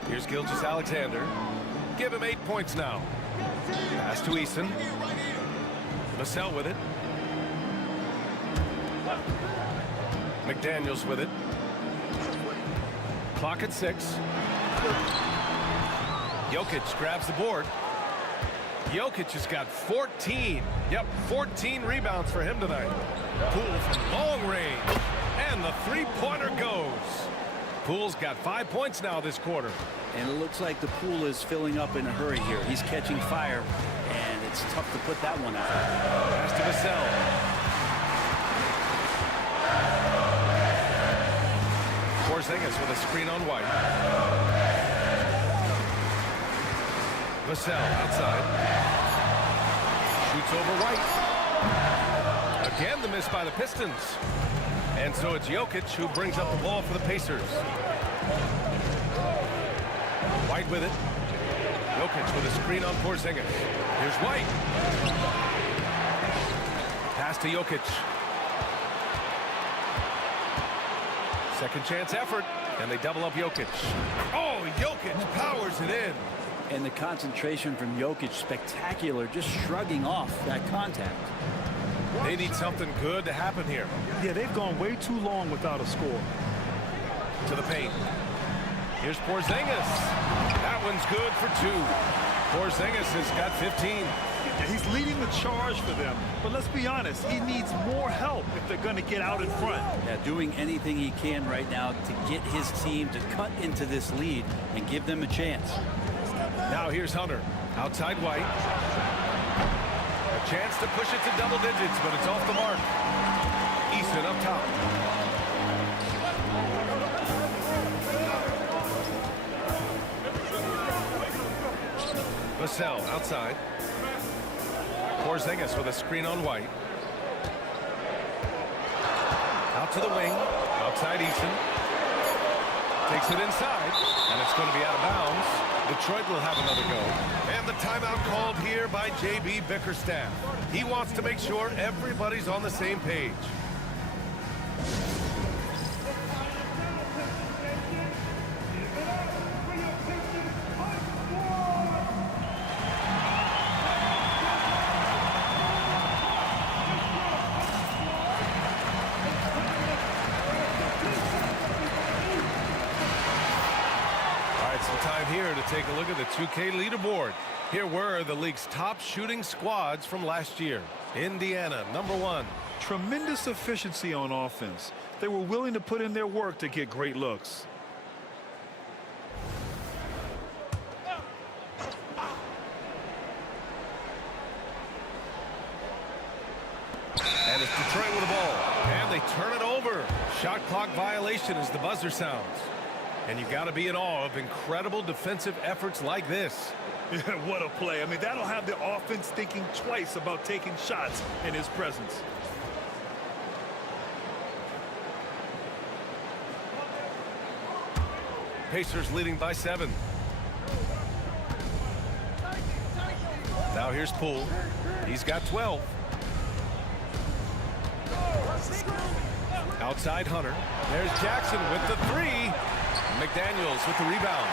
Here's Gilgeous-Alexander. Give him 8 points now. Pass to Eason. MSL with it. McDaniels with it. Clock at 6. Jokic grabs the board. Jokic has got 14. Yep, 14 rebounds for him tonight. Poole from long range. And the three-pointer goes. Poole's got 5 points now this quarter. And it looks like the pool is filling up in a hurry here. He's catching fire, and it's tough to put that one out. Pass to MSL. Porzingis with a screen on White. MSL outside. Shoots over White. Again, the miss by the Pistons. And so it's Jokic who brings up the ball for the Pacers. White with it. Jokic with a screen on Porzingis. Here's White. Pass to Jokic. Second chance effort. And they double up Jokic. Oh, Jokic powers it in. And the concentration from Jokic, spectacular, just shrugging off that contact. They need something good to happen here. Yeah, they've gone way too long without a score. To the paint. Here's Porzingis. That one's good for 2. Porzingis has got 15. Yeah, he's leading the charge for them. But let's be honest, he needs more help if they're going to get out in front. Yeah, doing anything he can right now to get his team to cut into this lead and give them a chance. Now here's Hunter. Outside White. A chance to push it to double digits, but it's off the mark. Easton up top. MSL outside. Porzingis with a screen on White. Out to the wing. Outside Easton. Takes it inside, and it's going to be out of bounds. Detroit will have another go. And the timeout called here by J.B. Bickerstaff. He wants to make sure everybody's on the same page. Here to take a look at the 2K leaderboard. Here were the league's top shooting squads from last year. Indiana, #1. Tremendous efficiency on offense. They were willing to put in their work to get great looks. And it's Detroit with the ball. And they turn it over. Shot clock violation as the buzzer sounds. And you got to be in awe of incredible defensive efforts like this. Yeah, what a play. I mean, that'll have the offense thinking twice about taking shots in his presence. Pacers leading by 7. Now here's Poole. He's got 12. Outside Hunter. There's Jackson with the three. McDaniels with the rebound.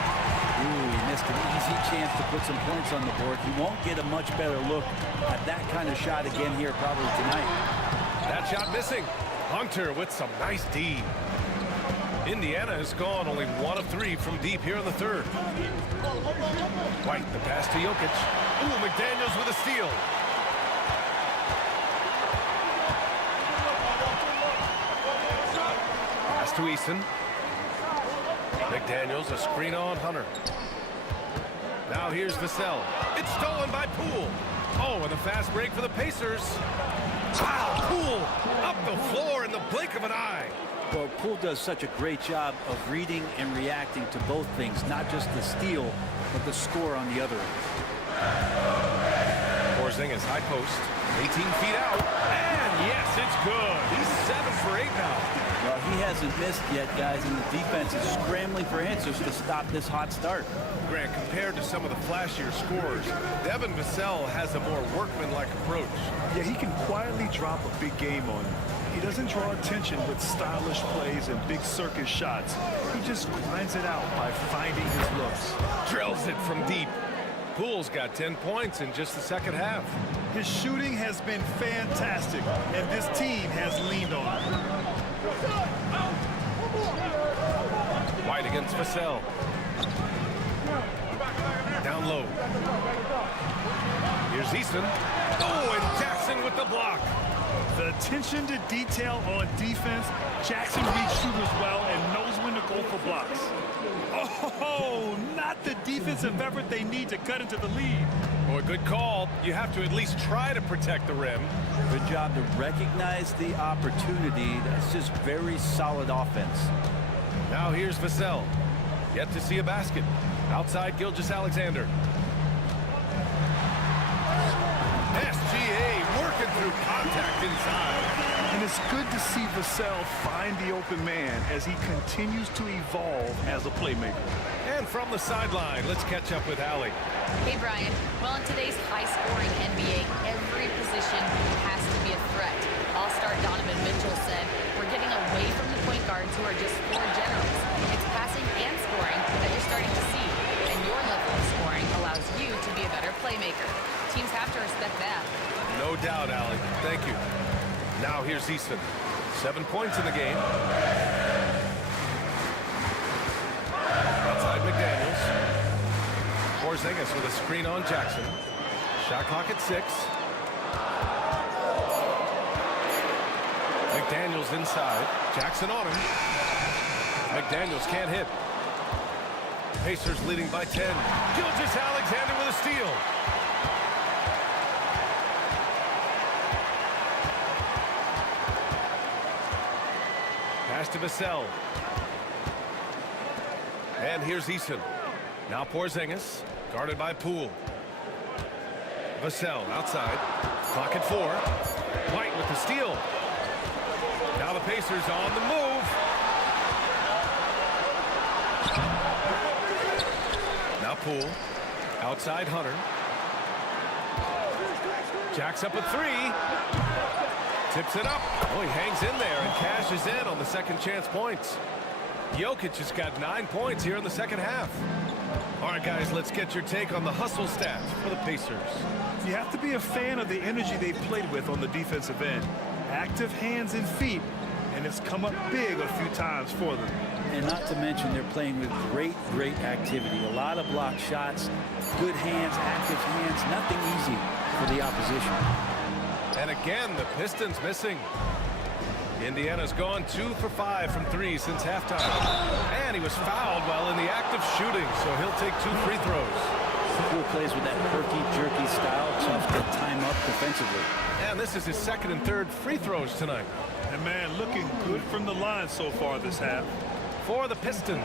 Ooh, he missed an easy chance to put some points on the board. He won't get a much better look at that kind of shot again here probably tonight. That shot missing. Hunter with some nice D. Indiana has gone only 1 of 3 from deep here in the third. White, the pass to Jokic. Ooh, McDaniels with a steal. Pass to Eason. McDaniels, a screen on Hunter. Now here's Vassell. It's stolen by Poole. Oh, and the fast break for the Pacers. Wow, Poole up the floor in the blink of an eye. Well, Poole does such a great job of reading and reacting to both things, not just the steal, but the score on the other end. Porzingis, high post, 18 feet out, and yes, it's good. He's 7 for 8 now. Well, he hasn't missed yet, guys, and the defense is scrambling for answers to stop this hot start. Grant, compared to some of the flashier scorers, Devin Vassell has a more workmanlike approach. Yeah, he can quietly drop a big game on you. He doesn't draw attention with stylish plays and big circus shots. He just grinds it out by finding his looks. Drills it from deep. Poole's got 10 points in just the second half. His shooting has been fantastic, and this team has leaned on it. White against Vassell. Down low. Here's Eason. Oh, and Jackson with the block. The attention to detail on defense. Jackson reads shooters well and knows when to go for blocks. Oh, not the defensive effort they need to cut into the lead. Boy, good call. You have to at least try to protect the rim. Good job to recognize the opportunity. That's just very solid offense. Now here's Vassell. Yet to see a basket. Outside Gilgeous-Alexander. SGA working through contact inside. And it's good to see Vassell find the open man as he continues to evolve as a playmaker. And from the sideline, let's catch up with Allie. Hey, Brian. Well, in today's high-scoring NBA, every position has to be a threat. All-star Donovan Mitchell said, "We're getting away from the point guards who are just floor generals. It's passing and scoring that you're starting to see, and your level of scoring allows you to be a better playmaker. Teams have to respect that." No doubt, Allie. Thank you. Now here's Eason. 7 points in the game. Outside McDaniels. Porzingis with a screen on Jackson. Shot clock at 6. McDaniels inside. Jackson on him. McDaniels can't hit. Pacers leading by 10. Gilgeous-Alexander with a steal. Pass to Vassell. And here's Eason. Now Porzingis, guarded by Poole. Vassell outside. Clock at 4. White with the steal. Now the Pacers on the move. Now Poole. Outside Hunter. Jacks up a 3. Tips it up. Oh, he hangs in there and cashes in on the second chance points. Jokic has got 9 points here in the second half. All right, guys, let's get your take on the hustle stats for the Pacers. You have to be a fan of the energy they've played with on the defensive end. Active hands and feet, and it's come up big a few times for them. And not to mention they're playing with great activity. A lot of block shots, good hands, active hands, nothing easy for the opposition. And again, the Pistons missing. Indiana's gone 2 for 5 from 3 since halftime. And he was fouled while in the act of shooting, so he'll take 2 free throws. Poole plays with that herky-jerky style, tough to time up defensively. And this is his second and third free throws tonight. And man, looking good from the line so far this half. For the Pistons,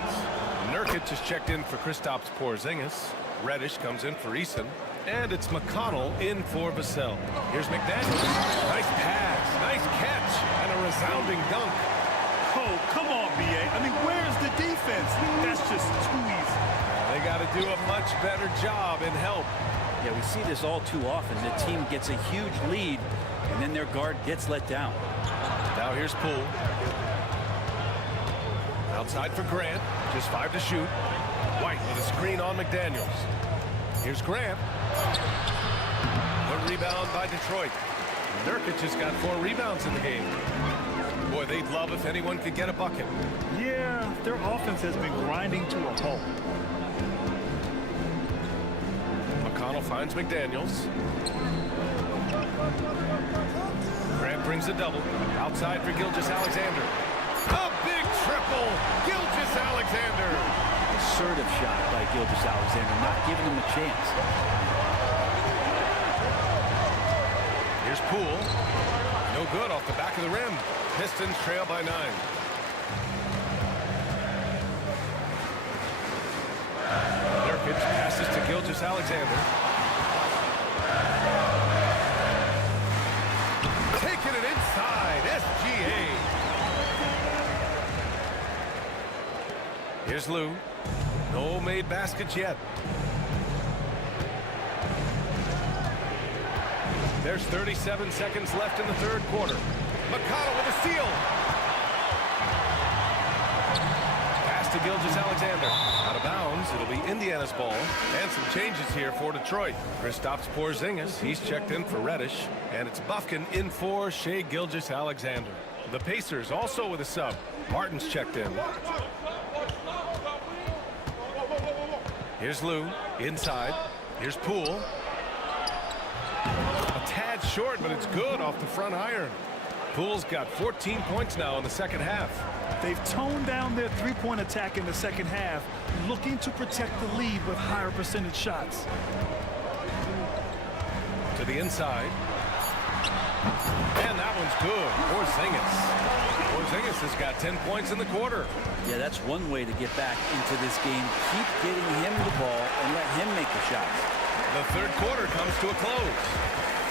Nurkic has checked in for Kristaps Porzingis. Reddish comes in for Eason. And it's McConnell in for Vassell. Here's McDaniels. Nice pass, nice catch, and a resounding dunk. Oh, come on, B.A. I mean, where's the defense? That's just too easy. They got to do a much better job in help. Yeah, we see this all too often. The team gets a huge lead, and then their guard gets let down. Now here's Poole. Outside for Grant. Just 5 to shoot. White with a screen on McDaniels. Here's Grant. The rebound by Detroit. Nurkic has got 4 rebounds in the game. Boy, they'd love if anyone could get a bucket. Yeah, their offense has been grinding to a halt. McConnell finds McDaniels. Grant brings a double. Outside for Gilgeous-Alexander. A big triple. Gilgeous-Alexander. Assertive shot by Gilgeous-Alexander, not giving him a chance. Here's Poole. No good off the back of the rim. Pistons trail by 9. Nurkic passes to Gilgeous-Alexander. Taking it inside. SGA. Here's Lou. No made baskets yet. There's 37 seconds left in the third quarter. McConnell with a steal. Pass to Gilgeous-Alexander. Out of bounds. It'll be Indiana's ball. And some changes here for Detroit. Kristaps Porzingis. He's checked in for Reddish. And it's Bufkin in for Shai Gilgeous-Alexander. The Pacers also with a sub. Martin's checked in. Here's Lou. Inside. Here's Poole. A tad short, but it's good off the front iron. Poole's got 14 points now in the second half. They've toned down their three-point attack in the second half, looking to protect the lead with higher percentage shots. To the inside. And that one's good. Porzingis has got 10 points in the quarter. Yeah, that's one way to get back into this game. Keep getting him the ball and let him make the shots. The third quarter comes to a close.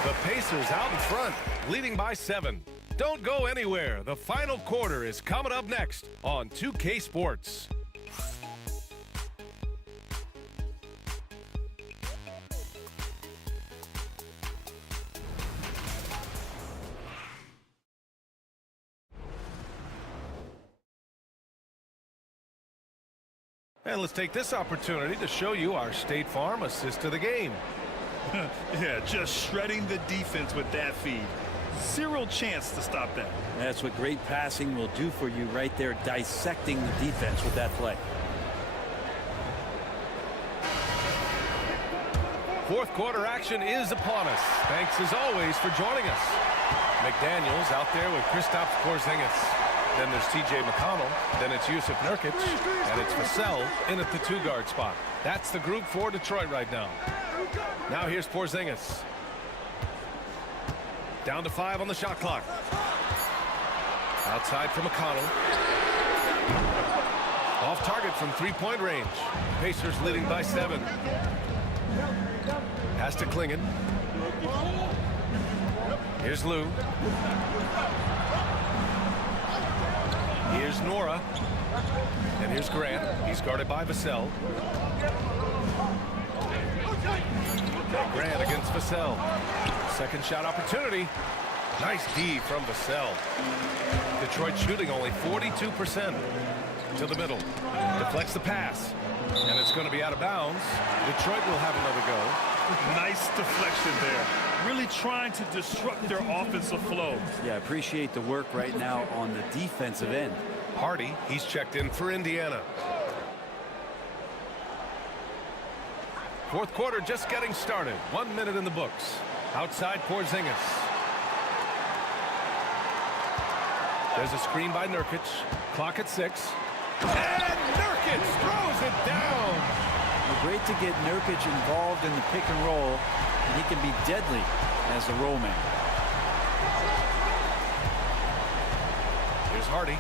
The Pacers out in front, leading by 7. Don't go anywhere. The final quarter is coming up next on 2K Sports. And let's take this opportunity to show you our State Farm assist of the game. Yeah, just shredding the defense with that feed. Zero chance to stop that. That's what great passing will do for you right there, dissecting the defense with that play. Fourth quarter action is upon us. Thanks as always for joining us. McDaniels out there with Kristaps Porzingis. Then there's TJ McConnell. Then it's Jusuf Nurkic. And it's Vassell in at the 2-guard spot. That's the group for Detroit right now. Now here's Porzingis. Down to 5 on the shot clock. Outside for McConnell. Off target from 3-point range. Pacers leading by 7. Pass to Klingon. Here's Lou. Here's Nora. And here's Grant. He's guarded by Vassell. Grant against Vassell. Second shot opportunity. Nice D from Vassell. Detroit shooting only 42%. To the middle. Deflects the pass. And it's going to be out of bounds. Detroit will have another go. Nice deflection there. Really trying to disrupt their offensive flow. Yeah, I appreciate the work right now on the defensive end. Hardy, he's checked in for Indiana. Fourth quarter just getting started. 1 minute in the books. Outside Porzingis. There's a screen by Nurkic. Clock at 6. And Nurkic throws it down. Well, great to get Nurkic involved in the pick and roll. And he can be deadly as the roll man. Here's Hardy.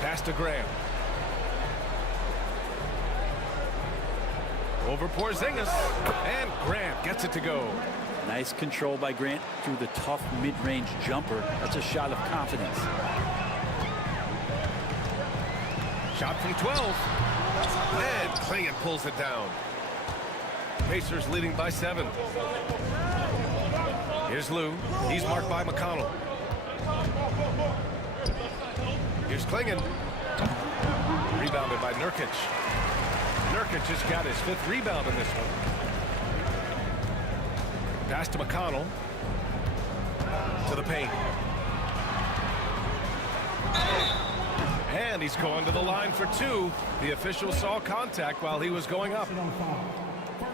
Pass to Graham. Over Porzingis. And Grant gets it to go. Nice control by Grant through the tough mid-range jumper. That's a shot of confidence. Shot from 12. And Klingon pulls it down. Pacers leading by 7. Here's Lou. He's marked by McConnell. Here's Klingon. Rebounded by Nurkic. Nurkic just got his 5th rebound in this one. Pass to McConnell. To the paint. And he's going to the line for 2. The official saw contact while he was going up.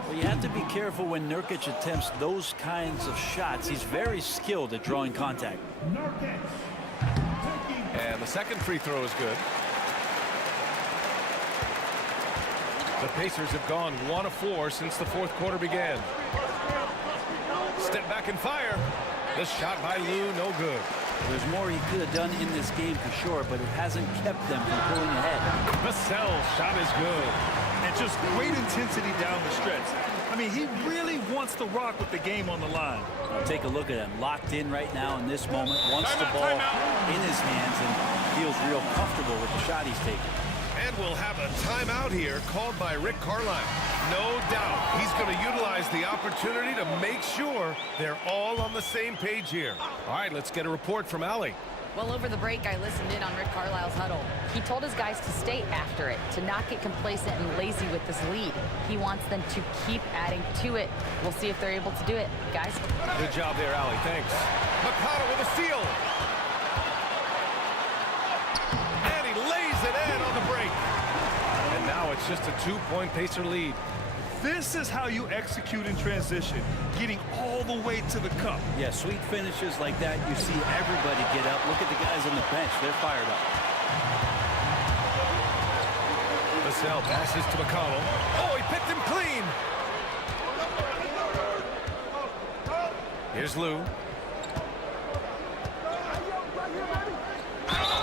Well, you have to be careful when Nurkic attempts those kinds of shots. He's very skilled at drawing contact. And the second free throw is good. The Pacers have gone 1 of 4 since the 4th quarter began. Step back and fire. This shot by Lou, no good. There's more he could have done in this game for sure, but it hasn't kept them from pulling ahead. MSL's shot is good. And just great intensity down the stretch. I mean, he really wants to rock with the game on the line. Now take a look at him, locked in right now in this moment, wants the ball in his hands and feels real comfortable with the shot he's taking. And we'll have a timeout here called by Rick Carlisle. No doubt he's going to utilize the opportunity to make sure they're all on the same page here. All right, let's get a report from Allie. Well, over the break, I listened in on Rick Carlisle's huddle. He told his guys to stay after it, to not get complacent and lazy with this lead. He wants them to keep adding to it. We'll see if they're able to do it, guys. Good job there, Allie. Thanks. McConnell with a steal. And he lays it in on the break. And now it's just a 2-point Pacer lead. This is how you execute in transition, getting all the way to the cup. Yeah, sweet finishes like that, you see everybody get up. Look at the guys on the bench. They're fired up. MSL passes to McConnell. Oh, he picked him clean. Here's Lou.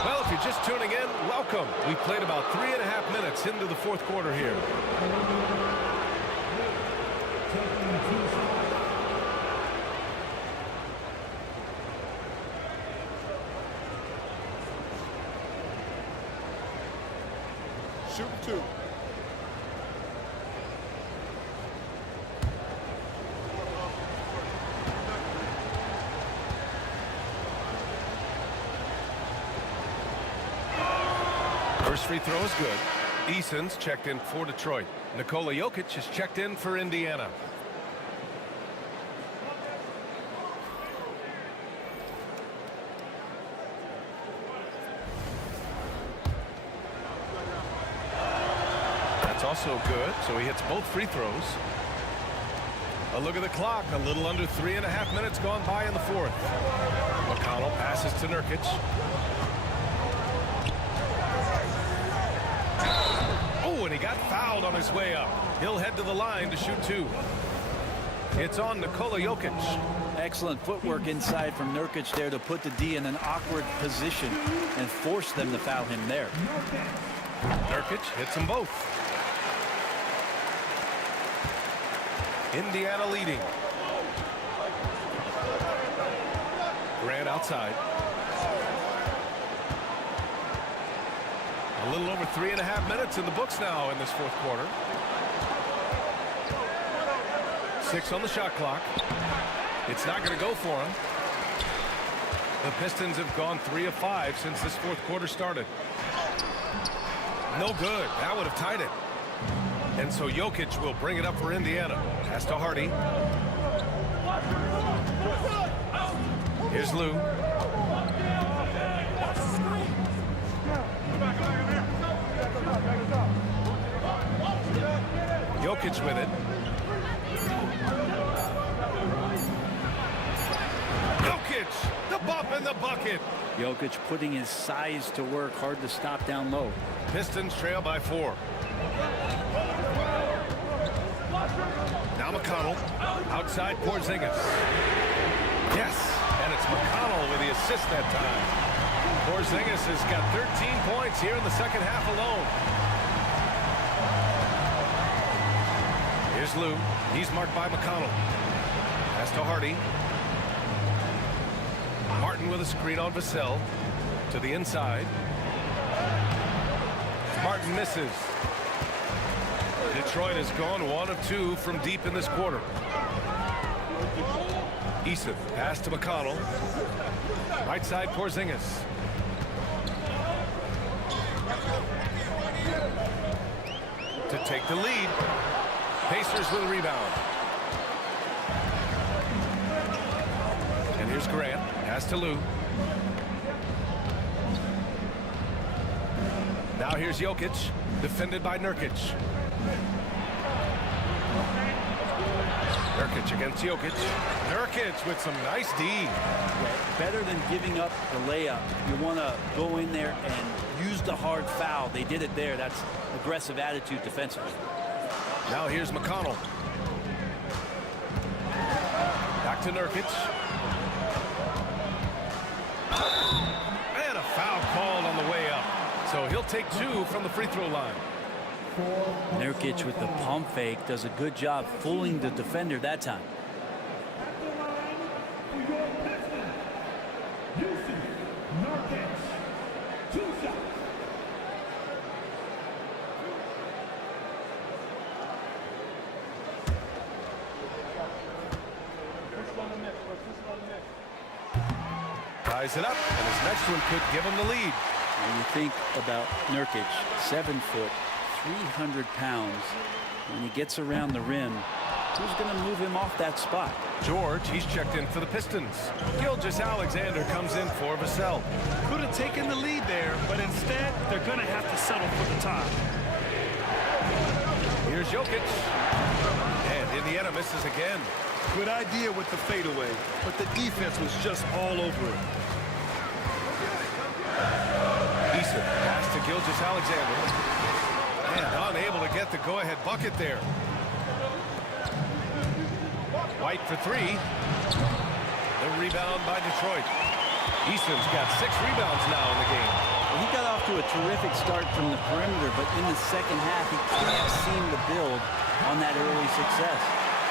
Well, if you're just tuning in, welcome. We played about 3.5 minutes into the 4th quarter here. Shoot 2. First free throw is good. Eason's checked in for Detroit. Nikola Jokic is checked in for Indiana. That's also good, so he hits both free throws. A look at the clock, a little under 3.5 minutes gone by in the 4th. McConnell passes to Nurkic. Oh, and he got fouled on his way up. He'll head to the line to shoot 2. It's on Nikola Jokic. Excellent footwork inside from Nurkic there to put the D in an awkward position and force them to foul him there. Nurkic hits them both. Indiana leading. Grant outside. A little over 3.5 minutes in the books now in this 4th quarter. 6 on the shot clock. It's not going to go for him. The Pistons have gone 3 of 5 since this 4th quarter started. No good. That would have tied it. And so Jokic will bring it up for Indiana. Pass to Hardy. Here's Lou. Jokic with it. Jokic, the bump in the bucket. Jokic putting his size to work, hard to stop down low. Pistons trail by 4. Now McConnell, outside Porzingis. Yes, and it's McConnell with the assist that time. Porzingis has got 13 points here in the second half alone. Here's Lou. He's marked by McConnell. Pass to Hardy. Martin with a screen on Vassell. To the inside. Martin misses. Detroit has gone 1 of 2 from deep in this quarter. Eason, pass to McConnell. Right side, Porzingis. To take the lead. Pacers with a rebound. And here's Grant. Pass to Lou. Now here's Jokic, defended by Nurkic. Nurkic against Jokic. Nurkic with some nice D. Better than giving up the layup. You want to go in there and use the hard foul. They did it there. That's aggressive attitude defensively. Now here's McConnell. Back to Nurkic. And a foul called on the way up. So he'll take 2 from the free throw line. Nurkic with the pump fake does a good job fooling the defender that time. Ties it up, and his next one could give him the lead. When you think about Nurkic, 7 foot, 300 pounds, when he gets around the rim, who's going to move him off that spot? George, he's checked in for the Pistons. Gilgeous-Alexander comes in for Vassell. Could have taken the lead there, but instead, they're going to have to settle for the tie. Here's Jokic. And Indiana misses again. Good idea with the fadeaway, but the defense was just all over it. Eason, pass to Gilgeous-Alexander. And unable to get the go-ahead bucket there. White for 3. The rebound by Detroit. Eason's got 6 rebounds now in the game. Well, he got off to a terrific start from the perimeter, but in the second half, he can't seem to build on that early success.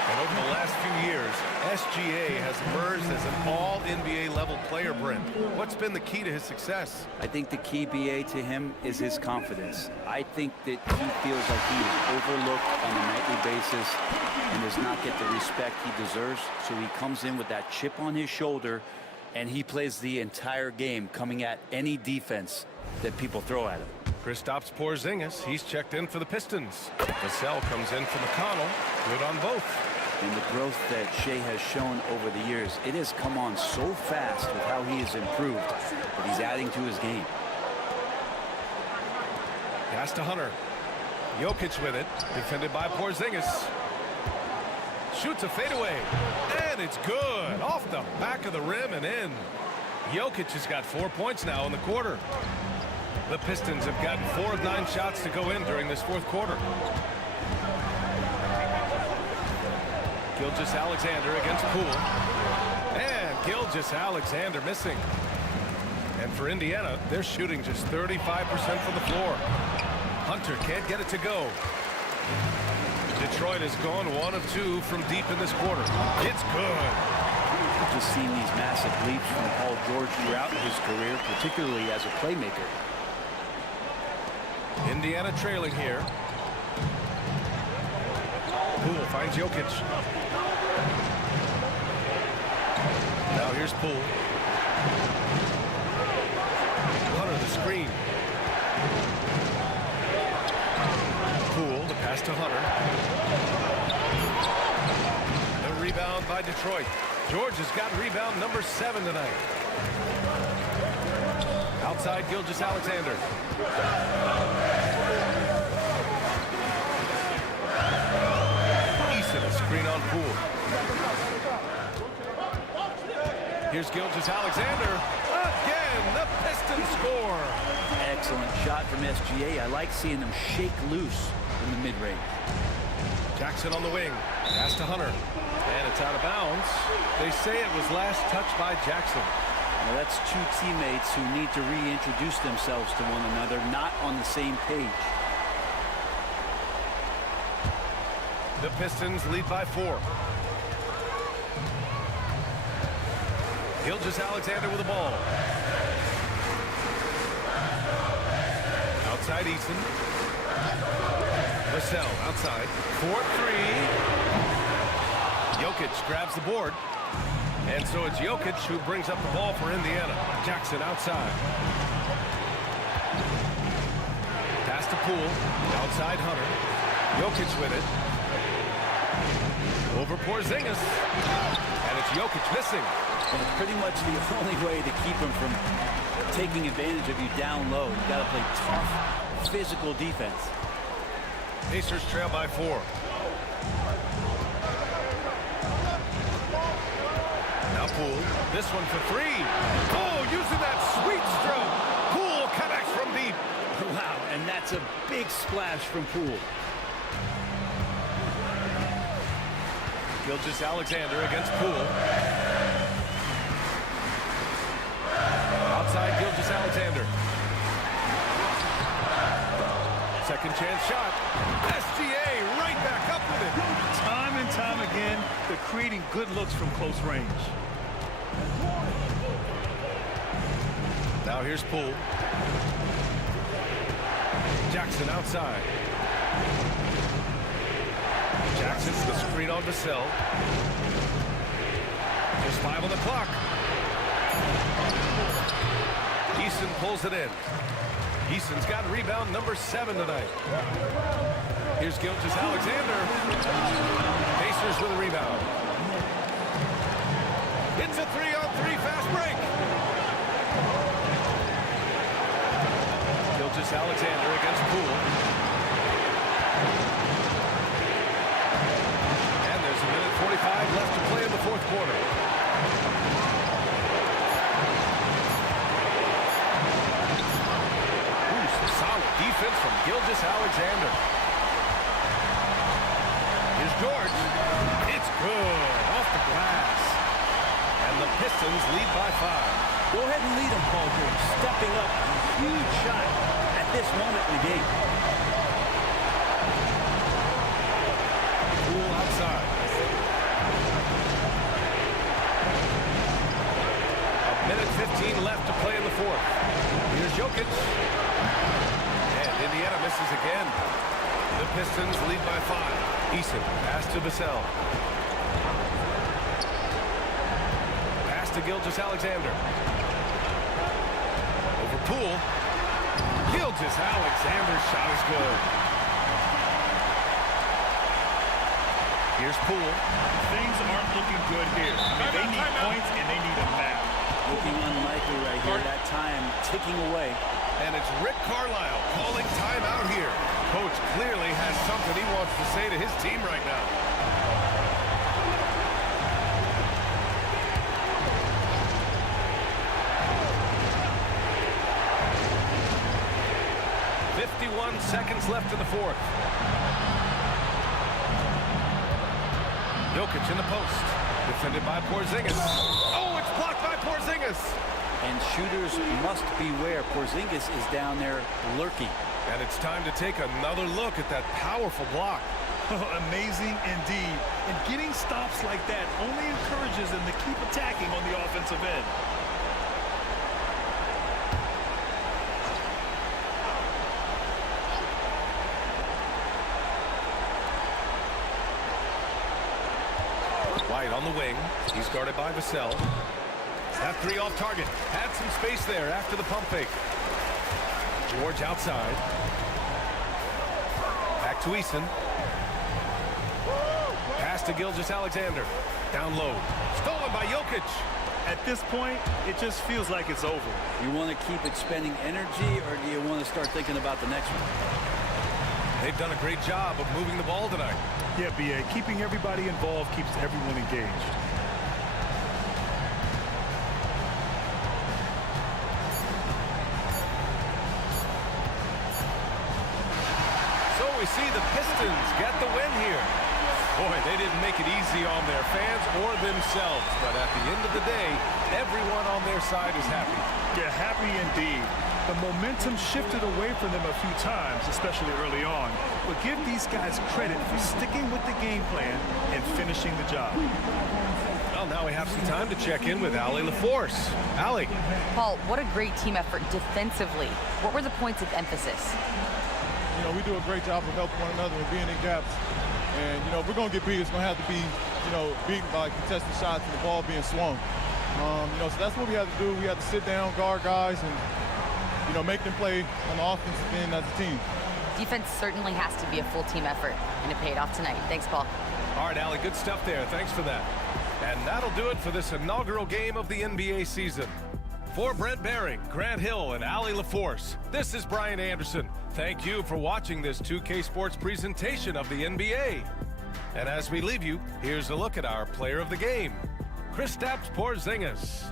And over the last few years, SGA has emerged as an all-NBA level player, Brent. What's been the key to his success? I think the key, BA, to him is his confidence. I think that he feels like he is overlooked on a nightly basis and does not get the respect he deserves. So he comes in with that chip on his shoulder, and he plays the entire game, coming at any defense that people throw at him. Kristaps Porzingis, he's checked in for the Pistons. Vassell comes in for McConnell. Good on both. And the growth that Shea has shown over the years, it has come on so fast with how he has improved, but he's adding to his game. Pass to Hunter. Jokic with it, defended by Porzingis. Shoots a fadeaway, and it's good. Off the back of the rim and in. Jokic has got 4 points now in the quarter. The Pistons have gotten 4 of 9 shots to go in during this fourth quarter. Gilgeous-Alexander against Poole. And Gilgeous-Alexander missing. And for Indiana, they're shooting just 35% from the floor. Hunter can't get it to go. Detroit has gone 1 of 2 from deep in this quarter. It's good. We've just seen these massive leaps from Paul George throughout his career, particularly as a playmaker. Indiana trailing here. Poole finds Jokic. Now here's Poole. Hunter the screen. Poole, the pass to Hunter. The rebound by Detroit. George has got rebound number 7 tonight. Outside Gilgeous-Alexander. Eason, a screen on Poole. Here's Gilgeous-Alexander. Again, the Pistons score. Excellent shot from SGA. I like seeing them shake loose in the mid-range. Jackson on the wing. Pass to Hunter. And it's out of bounds. They say it was last touched by Jackson. Well, that's 2 teammates who need to reintroduce themselves to one another, not on the same page. The Pistons lead by 4. Gilgeous-Alexander with the ball. Outside Eason. Vassell outside. 4-3. Jokic grabs the board. And so it's Jokic who brings up the ball for Indiana. Jackson outside. Pass to Poole. Outside Hunter. Jokic with it. Over Porzingis. And it's Jokic missing. And it's pretty much the only way to keep him from taking advantage of you down low. You got to play tough, physical defense. Pacers trail by 4. Now Poole. This one for 3. Poole using that sweet stroke. Poole connects from deep. Wow, and that's a big splash from Poole. Gilgeous-Alexander against Poole. Outside Gilgeous-Alexander. Second chance shot. SGA right back up with it. Time and time again, they're creating good looks from close range. Now here's Poole. Jackson outside. Jackson to the screen on Vassell. Just 5 on the clock. Eason pulls it in. Eason's got rebound number 7 tonight. Here's Gilgeous-Alexander. Pacers with a rebound. It's a 3-on-3 fast break. Gilgeous-Alexander against Poole. And there's a minute 45 left to play in the 4th quarter. Solid defense from Gilgeous-Alexander. Here's George. It's good. Off the glass. And the Pistons lead by 5. Go ahead and lead him, Paul George. Stepping up. Huge shot at this moment in the game. Poole outside. A minute 15 left to play in the 4th. Here's Jokic. Indiana misses again. The Pistons lead by 5. Eason, pass to Vassell. Pass to Gilgeous-Alexander. Over Poole. Gilgeous-Alexander's shot is good. Here's Poole. Things aren't looking good here. I mean, they need points and they need a map. Looking unlikely right here. That time ticking away. And it's Rick Carlisle calling timeout here. Coach clearly has something he wants to say to his team right now. "51 seconds left in the 4th. Jokic in the post. Defended by Porzingis. Oh, it's blocked by Porzingis. And shooters must beware. Porzingis is down there lurking. And it's time to take another look at that powerful block. Amazing indeed. And getting stops like that only encourages them to keep attacking on the offensive end. White on the wing. He's guarded by Vassell. That 3 off target. Had some space there after the pump fake. George outside. Back to Eason. Pass to Gilgeous-Alexander. Down low. Stolen by Jokic. At this point, it just feels like it's over. You want to keep expending energy, or do you want to start thinking about the next one? They've done a great job of moving the ball tonight. Yeah, B.A., keeping everybody involved keeps everyone engaged. So we see the Pistons get the win here. Boy, they didn't make it easy on their fans or themselves, but at the end of the day, everyone on their side is happy. Yeah, happy indeed. The momentum shifted away from them a few times, especially early on. But give these guys credit for sticking with the game plan and finishing the job. Well, now we have some time to check in with Allie LaForce. Allie. Paul, what a great team effort defensively. What were the points of emphasis? You know, we do a great job of helping one another and being in gaps. And, you know, if we're going to get beat, it's going to have to be beaten by contested shots and the ball being swung. So that's what we have to do. We have to sit down, guard guys, and, make them play on the offensive end as a team. Defense certainly has to be a full team effort, and it paid off tonight. Thanks, Paul. All right, Allie, good stuff there. Thanks for that. And that'll do it for this inaugural game of the NBA season. For Brent Bering, Grant Hill, and Allie LaForce, this is Brian Anderson. Thank you for watching this 2K Sports presentation of the NBA. And as we leave you, here's a look at our player of the game, Kristaps Porzingis.